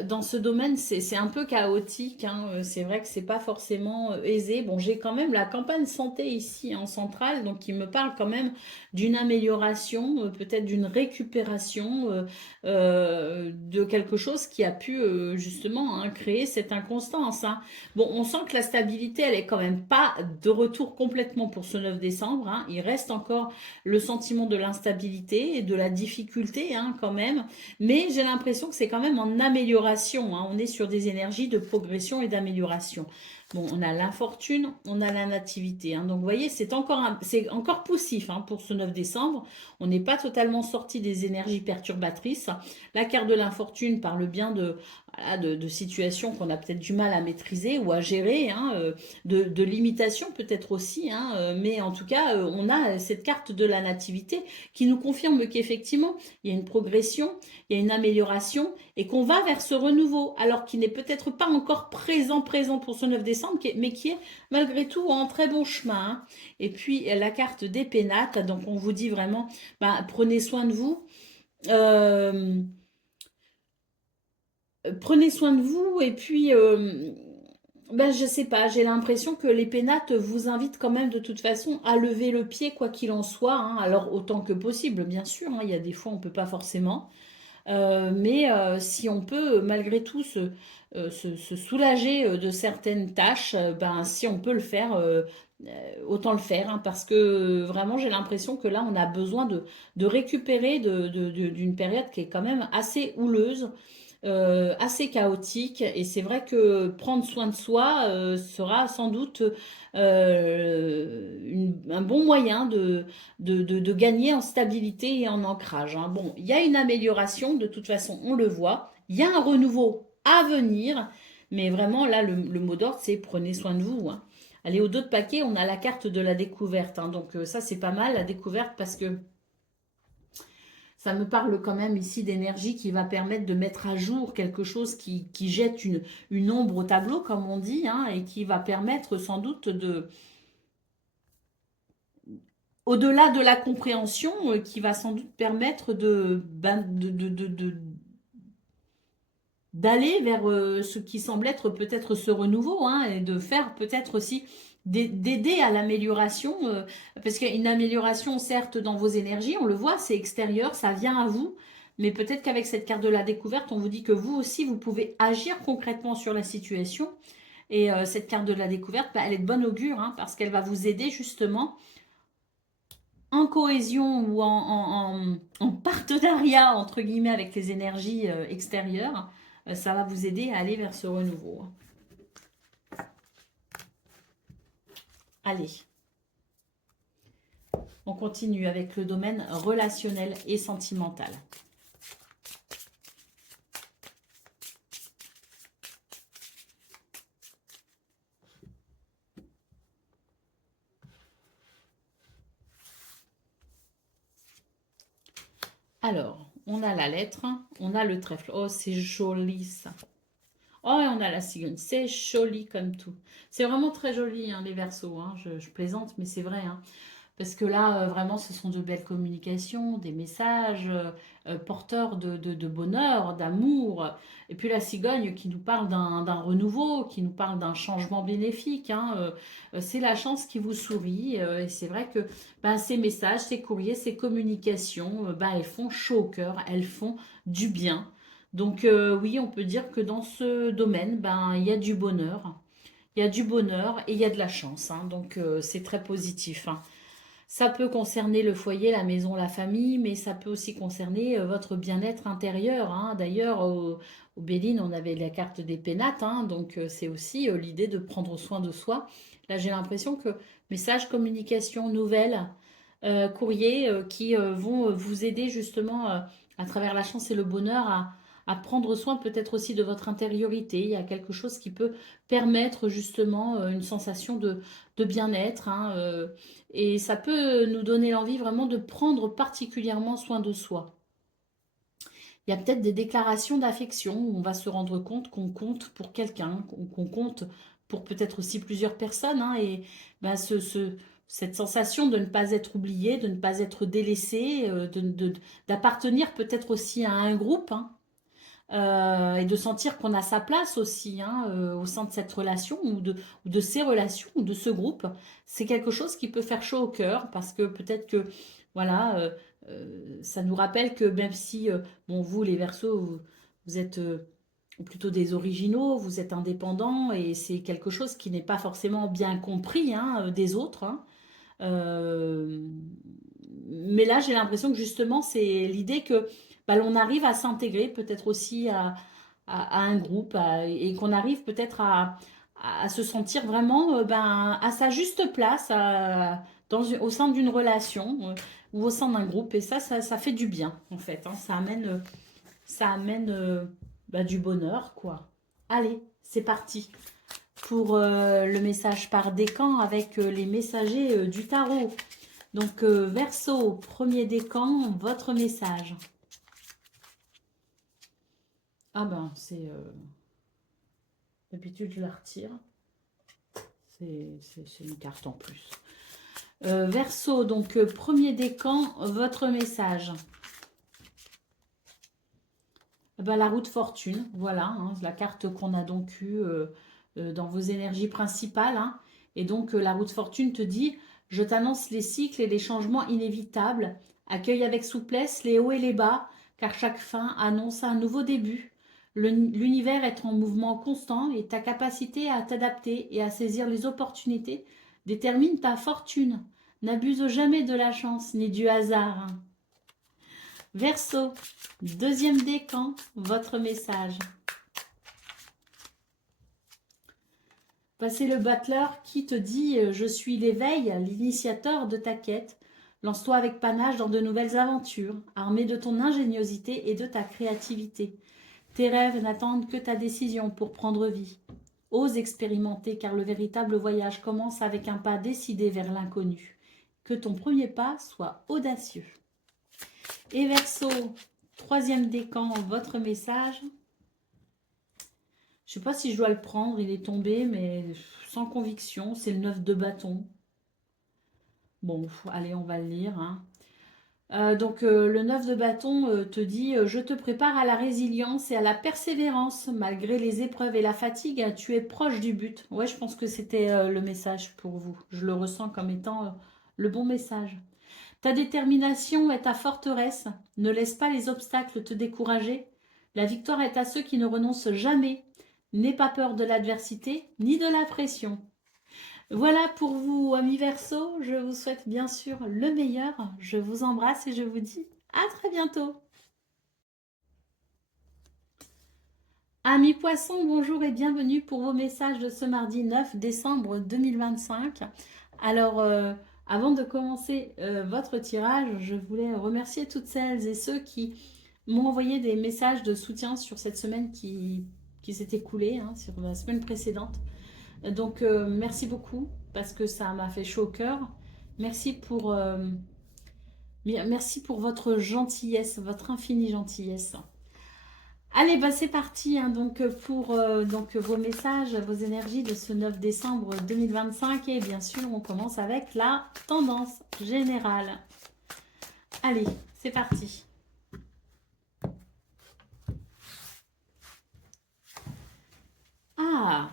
dans ce domaine, c'est un peu chaotique. Hein, c'est vrai que c'est pas forcément aisé. Bon, j'ai quand même la campagne santé ici en centrale, donc qui me parle quand même d'une amélioration, peut-être d'une récupération de quelque chose qui a pu justement hein, créer cette inconstance. Hein. Bon, on sent que la stabilité, elle est quand même pas de retour complètement pour ce 9 décembre. Hein. Il reste encore le sentiment de l'instabilité et de la difficulté hein, quand même. Mais j'ai l'impression que c'est quand même en amélioration. Hein. On est sur des énergies de progression et d'amélioration. Bon, on a l'infortune, on a la nativité. Hein. Donc, vous voyez, c'est encore poussif hein, pour ce 9 décembre. On n'est pas totalement sorti des énergies perturbatrices. La carte de l'infortune parle bien voilà, de situations qu'on a peut-être du mal à maîtriser ou à gérer, hein, de limitations peut-être aussi. Hein, mais en tout cas, on a cette carte de la nativité qui nous confirme qu'effectivement, il y a une progression, il y a une amélioration et qu'on va vers ce renouveau, alors qu'il n'est peut-être pas encore présent pour ce 9 décembre, mais qui est malgré tout en très bon chemin. Hein. Et puis la carte des pénates, donc on vous dit vraiment, ben, prenez soin de vous. Prenez soin de vous et puis ben, je sais pas, j'ai l'impression que les pénates vous invitent quand même de toute façon à lever le pied quoi qu'il en soit, hein. Alors autant que possible bien sûr, hein. Il y a des fois on peut pas forcément, mais si on peut malgré tout se soulager de certaines tâches, ben si on peut le faire, autant le faire, hein, parce que vraiment j'ai l'impression que là on a besoin de récupérer d'une période qui est quand même assez houleuse assez chaotique et c'est vrai que prendre soin de soi sera sans doute un bon moyen de gagner en stabilité et en ancrage. Hein. Bon, il y a une amélioration, de toute façon on le voit, il y a un renouveau à venir, mais vraiment là le mot d'ordre c'est prenez soin de vous. Hein. Allez, au dos de paquet, on a la carte de la découverte. Hein. Donc ça c'est pas mal la découverte parce que ça me parle quand même ici d'énergie qui va permettre de mettre à jour quelque chose qui jette une ombre au tableau, comme on dit, hein, et qui va permettre sans doute au-delà de la compréhension, qui va sans doute permettre d'aller vers ce qui semble être peut-être ce renouveau, hein, et de faire peut-être aussi d'aider à l'amélioration, parce qu'il y a une amélioration certes dans vos énergies, on le voit, c'est extérieur, ça vient à vous, mais peut-être qu'avec cette carte de la découverte, on vous dit que vous aussi, vous pouvez agir concrètement sur la situation, et cette carte de la découverte, bah, elle est de bonne augure, hein, parce qu'elle va vous aider justement en cohésion ou en partenariat, entre guillemets, avec les énergies extérieures, ça va vous aider à aller vers ce renouveau. Allez, on continue avec le domaine relationnel et sentimental. Alors, on a la lettre, on a le trèfle. Oh, c'est joli ça. Oh, et on a la cigogne. C'est joli comme tout. C'est vraiment très joli, hein, les Verseaux. Hein. Je plaisante, mais c'est vrai. Hein. Parce que là, vraiment, ce sont de belles communications, des messages porteurs de bonheur, d'amour. Et puis la cigogne qui nous parle d'un renouveau, qui nous parle d'un changement bénéfique. Hein, c'est la chance qui vous sourit. Et c'est vrai que ben, ces messages, ces courriers, ces communications, ben, elles font chaud au cœur, elles font du bien. Donc oui, on peut dire que dans ce domaine, ben, il y a du bonheur. Il y a du bonheur et il y a de la chance. Hein, donc c'est très positif. Hein. Ça peut concerner le foyer, la maison, la famille, mais ça peut aussi concerner votre bien-être intérieur. Hein. D'ailleurs, au Béline, on avait la carte des pénates, hein, donc c'est aussi l'idée de prendre soin de soi. Là, j'ai l'impression que messages, communication, nouvelles, courriers qui vont vous aider justement à travers la chance et le bonheur à prendre soin peut-être aussi de votre intériorité. Il y a quelque chose qui peut permettre justement une sensation de bien-être. Hein, et ça peut nous donner l'envie vraiment de prendre particulièrement soin de soi. Il y a peut-être des déclarations d'affection où on va se rendre compte qu'on compte pour quelqu'un, qu'on compte pour peut-être aussi plusieurs personnes. Hein, et ben cette sensation de ne pas être oublié, de ne pas être délaissé, d'appartenir peut-être aussi à un groupe. Hein, et de sentir qu'on a sa place aussi hein, au sein de cette relation ou de ces relations ou de ce groupe. C'est quelque chose qui peut faire chaud au cœur parce que peut-être que voilà, ça nous rappelle que même si, bon, vous les Verseaux, vous êtes plutôt des originaux, vous êtes indépendants et c'est quelque chose qui n'est pas forcément bien compris hein, des autres. Hein. Euh, mais là, j'ai l'impression que justement, c'est l'idée que bah, l'on arrive à s'intégrer peut-être aussi à un groupe et qu'on arrive peut-être à se sentir vraiment ben, à sa juste place au sein d'une relation ou au sein d'un groupe. Et ça fait du bien, en fait. Hein. Ça amène bah, du bonheur, quoi. Allez, c'est parti pour le message par décan avec les messagers du tarot. Donc, Verseau, premier décan, votre message. Ah ben, c'est... D'habitude, je la retire. C'est une carte en plus. Verseau, donc, premier décan, votre message. Ben, la roue de fortune, voilà, hein, la carte qu'on a donc eue dans vos énergies principales. Hein. Et donc, la roue de fortune te dit, je t'annonce les cycles et les changements inévitables. Accueille avec souplesse les hauts et les bas, car chaque fin annonce un nouveau début. L'univers est en mouvement constant et ta capacité à t'adapter et à saisir les opportunités détermine ta fortune. N'abuse jamais de la chance ni du hasard. Hein. Verseau, deuxième décan, votre message. C'est le battleur qui te dit « Je suis l'éveil, l'initiateur de ta quête. Lance-toi avec panache dans de nouvelles aventures, armé de ton ingéniosité et de ta créativité. Tes rêves n'attendent que ta décision pour prendre vie. Ose expérimenter car le véritable voyage commence avec un pas décidé vers l'inconnu. Que ton premier pas soit audacieux. » Et Verseau, troisième décan, votre message. Je ne sais pas si je dois le prendre, il est tombé, mais sans conviction. C'est le 9 de bâton. Bon, allez, on va le lire. Hein. Donc, le 9 de bâton te dit « Je te prépare à la résilience et à la persévérance. Malgré les épreuves et la fatigue, tu es proche du but. » Ouais, je pense que c'était le message pour vous. Je le ressens comme étant le bon message. Ta détermination est ta forteresse. Ne laisse pas les obstacles te décourager. La victoire est à ceux qui ne renoncent jamais. N'aie pas peur de l'adversité ni de la pression. Voilà pour vous, amis Verseau. Je vous souhaite bien sûr le meilleur. Je vous embrasse et je vous dis à très bientôt. Amis Poissons, bonjour et bienvenue pour vos messages de ce mardi 9 décembre 2025. Alors, avant de commencer votre tirage, je voulais remercier toutes celles et ceux qui m'ont envoyé des messages de soutien sur cette semaine qui s'est écoulée, hein, sur la semaine précédente. Donc, merci beaucoup parce que ça m'a fait chaud au cœur. Merci pour, merci pour votre gentillesse, votre infinie gentillesse. Allez, bah c'est parti hein, donc pour donc, vos messages, vos énergies de ce 9 décembre 2025. Et bien sûr, on commence avec la tendance générale. Allez, c'est parti. Ah,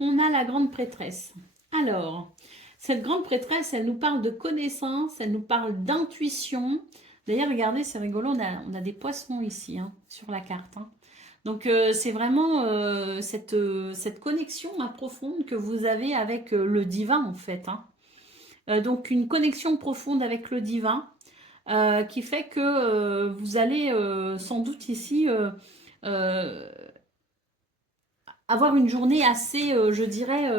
on a la grande prêtresse. Alors, cette grande prêtresse, elle nous parle de connaissance, elle nous parle d'intuition. D'ailleurs, regardez, c'est rigolo, on a des poissons ici hein, sur la carte. Hein. Donc, c'est vraiment cette connexion profonde que vous avez avec le divin, en fait. Hein. Donc, une connexion profonde avec le divin qui fait que vous allez sans doute ici euh, avoir une journée assez, je dirais,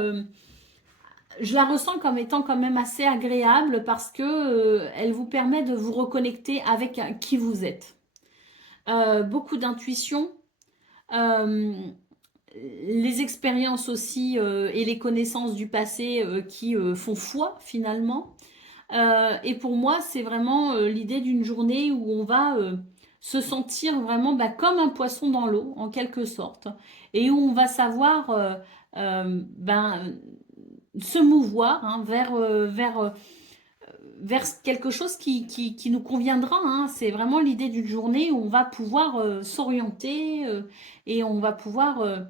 je la ressens comme étant quand même assez agréable parce que elle vous permet de vous reconnecter avec qui vous êtes. Beaucoup d'intuition, euh, les expériences aussi et les connaissances du passé qui font foi finalement. Et pour moi, c'est vraiment l'idée d'une journée où on va se sentir vraiment bah, comme un poisson dans l'eau, en quelque sorte, et où on va savoir ben, se mouvoir hein, vers quelque chose qui nous conviendra. Hein. C'est vraiment l'idée d'une journée où on va pouvoir s'orienter et on va pouvoir,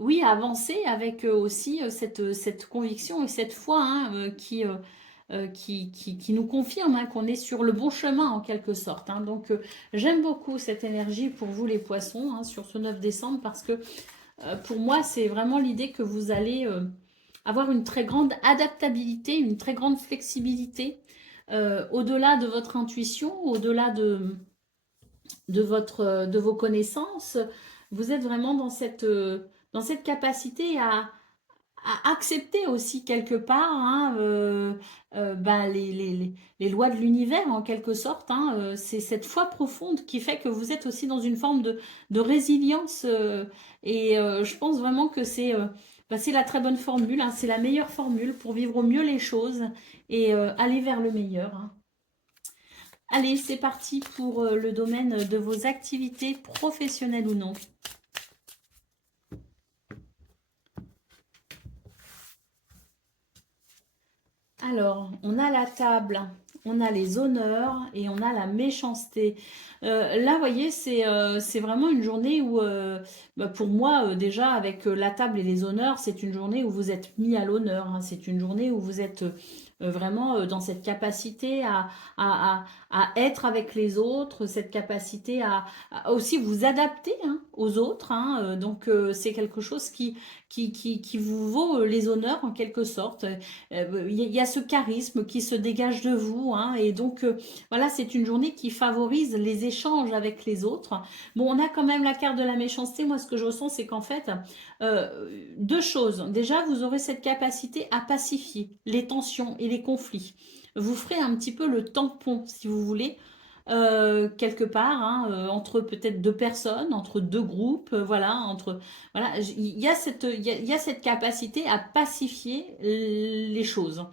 oui, avancer avec aussi cette conviction et cette foi hein, qui nous confirme hein, qu'on est sur le bon chemin en quelque sorte. Hein. Donc j'aime beaucoup cette énergie pour vous les poissons hein, sur ce 9 décembre parce que pour moi c'est vraiment l'idée que vous allez avoir une très grande adaptabilité, une très grande flexibilité au-delà de votre intuition, au-delà de vos connaissances. Vous êtes vraiment dans cette capacité à accepter aussi quelque part hein, ben, les lois de l'univers en quelque sorte. Hein, c'est cette foi profonde qui fait que vous êtes aussi dans une forme de résilience et je pense vraiment que ben, c'est la très bonne formule, hein, c'est la meilleure formule pour vivre au mieux les choses et aller vers le meilleur. Hein. Allez, c'est parti pour le domaine de vos activités professionnelles ou non. Alors, on a la table, on a les honneurs et on a la méchanceté. Là, vous voyez, c'est vraiment une journée où, bah, pour moi, déjà, avec la table et les honneurs, c'est une journée où vous êtes mis à l'honneur. Hein. C'est une journée où vous êtes vraiment dans cette capacité à, à être avec les autres, cette capacité à aussi vous adapter hein, aux autres. Hein. Donc, c'est quelque chose qui vous vaut les honneurs en quelque sorte. Il y a ce charisme qui se dégage de vous. Hein, et donc, voilà, c'est une journée qui favorise les échanges avec les autres. Bon, on a quand même la carte de la méchanceté. Moi, ce que je ressens, c'est qu'en fait, deux choses. Déjà, vous aurez cette capacité à pacifier les tensions et les conflits. Vous ferez un petit peu le tampon, si vous voulez, quelque part, hein, entre peut-être deux personnes, entre deux groupes, voilà, voilà, il y a cette capacité à pacifier les choses.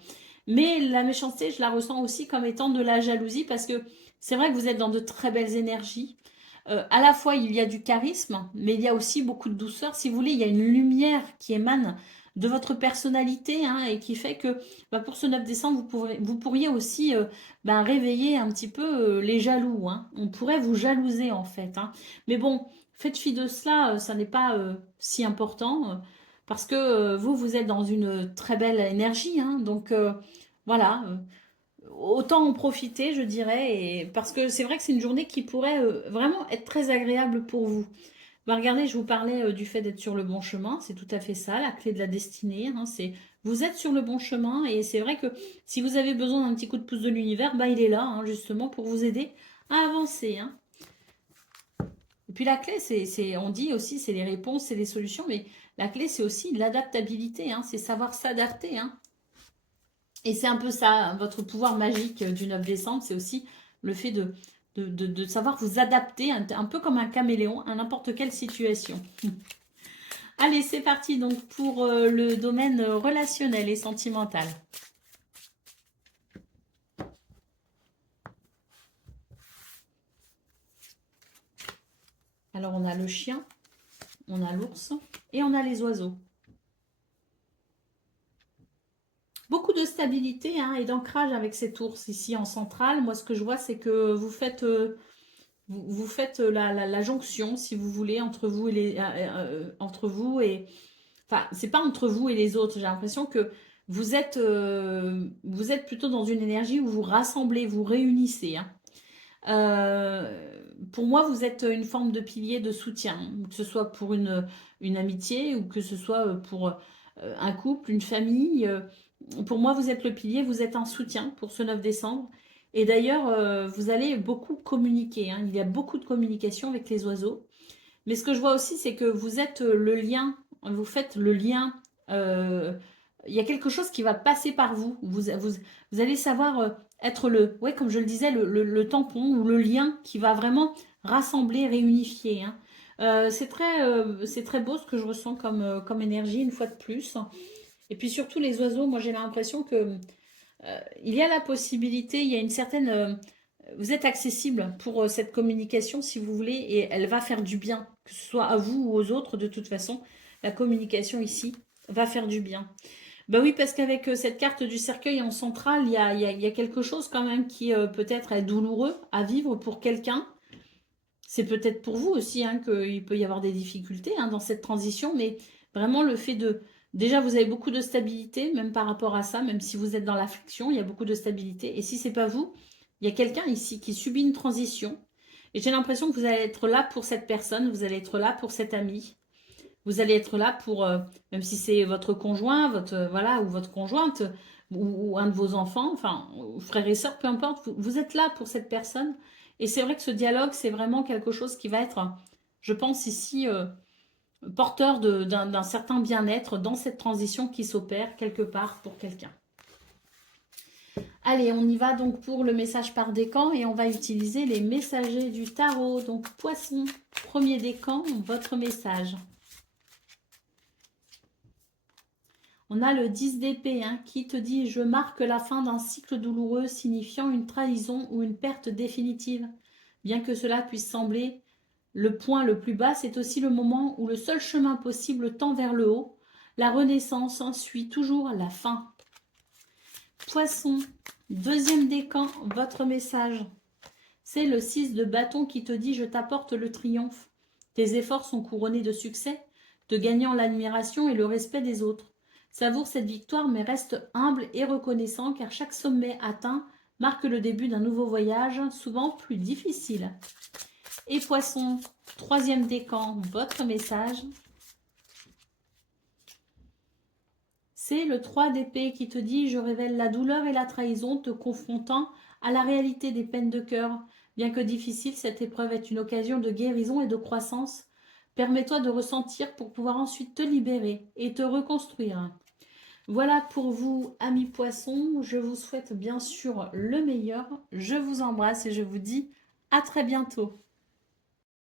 Mais la méchanceté, je la ressens aussi comme étant de la jalousie parce que c'est vrai que vous êtes dans de très belles énergies. À la fois, il y a du charisme, mais il y a aussi beaucoup de douceur. Si vous voulez, il y a une lumière qui émane de votre personnalité hein, et qui fait que bah, pour ce 9 décembre, vous pourriez aussi ben, réveiller un petit peu les jaloux. Hein. On pourrait vous jalouser en fait. Hein. Mais bon, faites fi de cela, ça n'est pas si important parce que vous, vous êtes dans une très belle énergie. Hein. Donc voilà. Autant en profiter, je dirais, et parce que c'est vrai que c'est une journée qui pourrait vraiment être très agréable pour vous. Bah, regardez, je vous parlais du fait d'être sur le bon chemin, c'est tout à fait ça, la clé de la destinée. Hein, c'est vous êtes sur le bon chemin et c'est vrai que si vous avez besoin d'un petit coup de pouce de l'univers, bah il est là hein, justement pour vous aider à avancer. Hein. Et puis la clé, on dit aussi, c'est les réponses, c'est les solutions, mais la clé, c'est aussi l'adaptabilité, hein, c'est savoir s'adapter. Hein. Et c'est un peu ça, votre pouvoir magique du 9 décembre, c'est aussi le fait de savoir vous adapter, un peu comme un caméléon, à n'importe quelle situation. Allez, c'est parti donc pour le domaine relationnel et sentimental. Alors, on a le chien, on a l'ours et on a les oiseaux. Beaucoup de stabilité hein, et d'ancrage avec cet ours ici en centrale. Moi, ce que je vois, c'est que vous faites, vous faites la jonction, si vous voulez, entre vous et entre vous et... Enfin, c'est pas entre vous et les autres. J'ai l'impression que vous êtes plutôt dans une énergie où vous rassemblez, vous réunissez. Hein. Pour moi, vous êtes une forme de pilier de soutien, que ce soit pour une amitié ou que ce soit pour un couple, une famille. Pour moi, vous êtes le pilier, vous êtes un soutien pour ce 9 décembre. Et d'ailleurs, vous allez beaucoup communiquer. Hein. Il y a beaucoup de communication avec les oiseaux. Mais ce que je vois aussi, c'est que vous êtes le lien, vous faites le lien. Il y a quelque chose qui va passer par vous. Vous allez savoir être ouais, comme je le disais, le tampon ou le lien qui va vraiment rassembler, réunifier. Hein. C'est très beau ce que je ressens comme énergie, une fois de plus. Et puis surtout les oiseaux, moi j'ai l'impression que il y a la possibilité, il y a une certaine... vous êtes accessible pour cette communication si vous voulez et elle va faire du bien, que ce soit à vous ou aux autres de toute façon. La communication ici va faire du bien. Bah oui, parce qu'avec cette carte du cercueil en centrale, il y a quelque chose quand même qui peut-être est douloureux à vivre pour quelqu'un. C'est peut-être pour vous aussi hein, qu'il peut y avoir des difficultés hein, dans cette transition, mais vraiment le fait de... Déjà, vous avez beaucoup de stabilité, même par rapport à ça, même si vous êtes dans l'affliction, il y a beaucoup de stabilité. Et si c'est pas vous, il y a quelqu'un ici qui subit une transition. Et j'ai l'impression que vous allez être là pour cette personne, vous allez être là pour cet ami. Vous allez être là pour, même si c'est votre conjoint, voilà, ou votre conjointe, ou un de vos enfants, enfin, ou frères et sœurs, peu importe, vous êtes là pour cette personne. Et c'est vrai que ce dialogue, c'est vraiment quelque chose qui va être, je pense ici, porteur d'un certain bien-être dans cette transition qui s'opère quelque part pour quelqu'un. Allez, on y va donc pour le message par décan et on va utiliser les messagers du tarot. Donc, poisson, premier décan, votre message. On a le 10 d'épée hein, qui te dit « Je marque la fin d'un cycle douloureux signifiant une trahison ou une perte définitive. Bien que cela puisse sembler le point le plus bas, c'est aussi le moment où le seul chemin possible tend vers le haut. La renaissance suit toujours la fin. » Poisson, deuxième décan, votre message. C'est le 6 de bâton qui te dit « Je t'apporte le triomphe. Tes efforts sont couronnés de succès, te gagnant l'admiration et le respect des autres. Savoure cette victoire mais reste humble et reconnaissant car chaque sommet atteint marque le début d'un nouveau voyage, souvent plus difficile. » Et Poisson, troisième décan, votre message. C'est le 3 d'épée qui te dit « Je révèle la douleur et la trahison te confrontant à la réalité des peines de cœur. Bien que difficile, cette épreuve est une occasion de guérison et de croissance. Permets-toi de ressentir pour pouvoir ensuite te libérer et te reconstruire. » Voilà pour vous, amis poissons. Je vous souhaite bien sûr le meilleur. Je vous embrasse et je vous dis à très bientôt.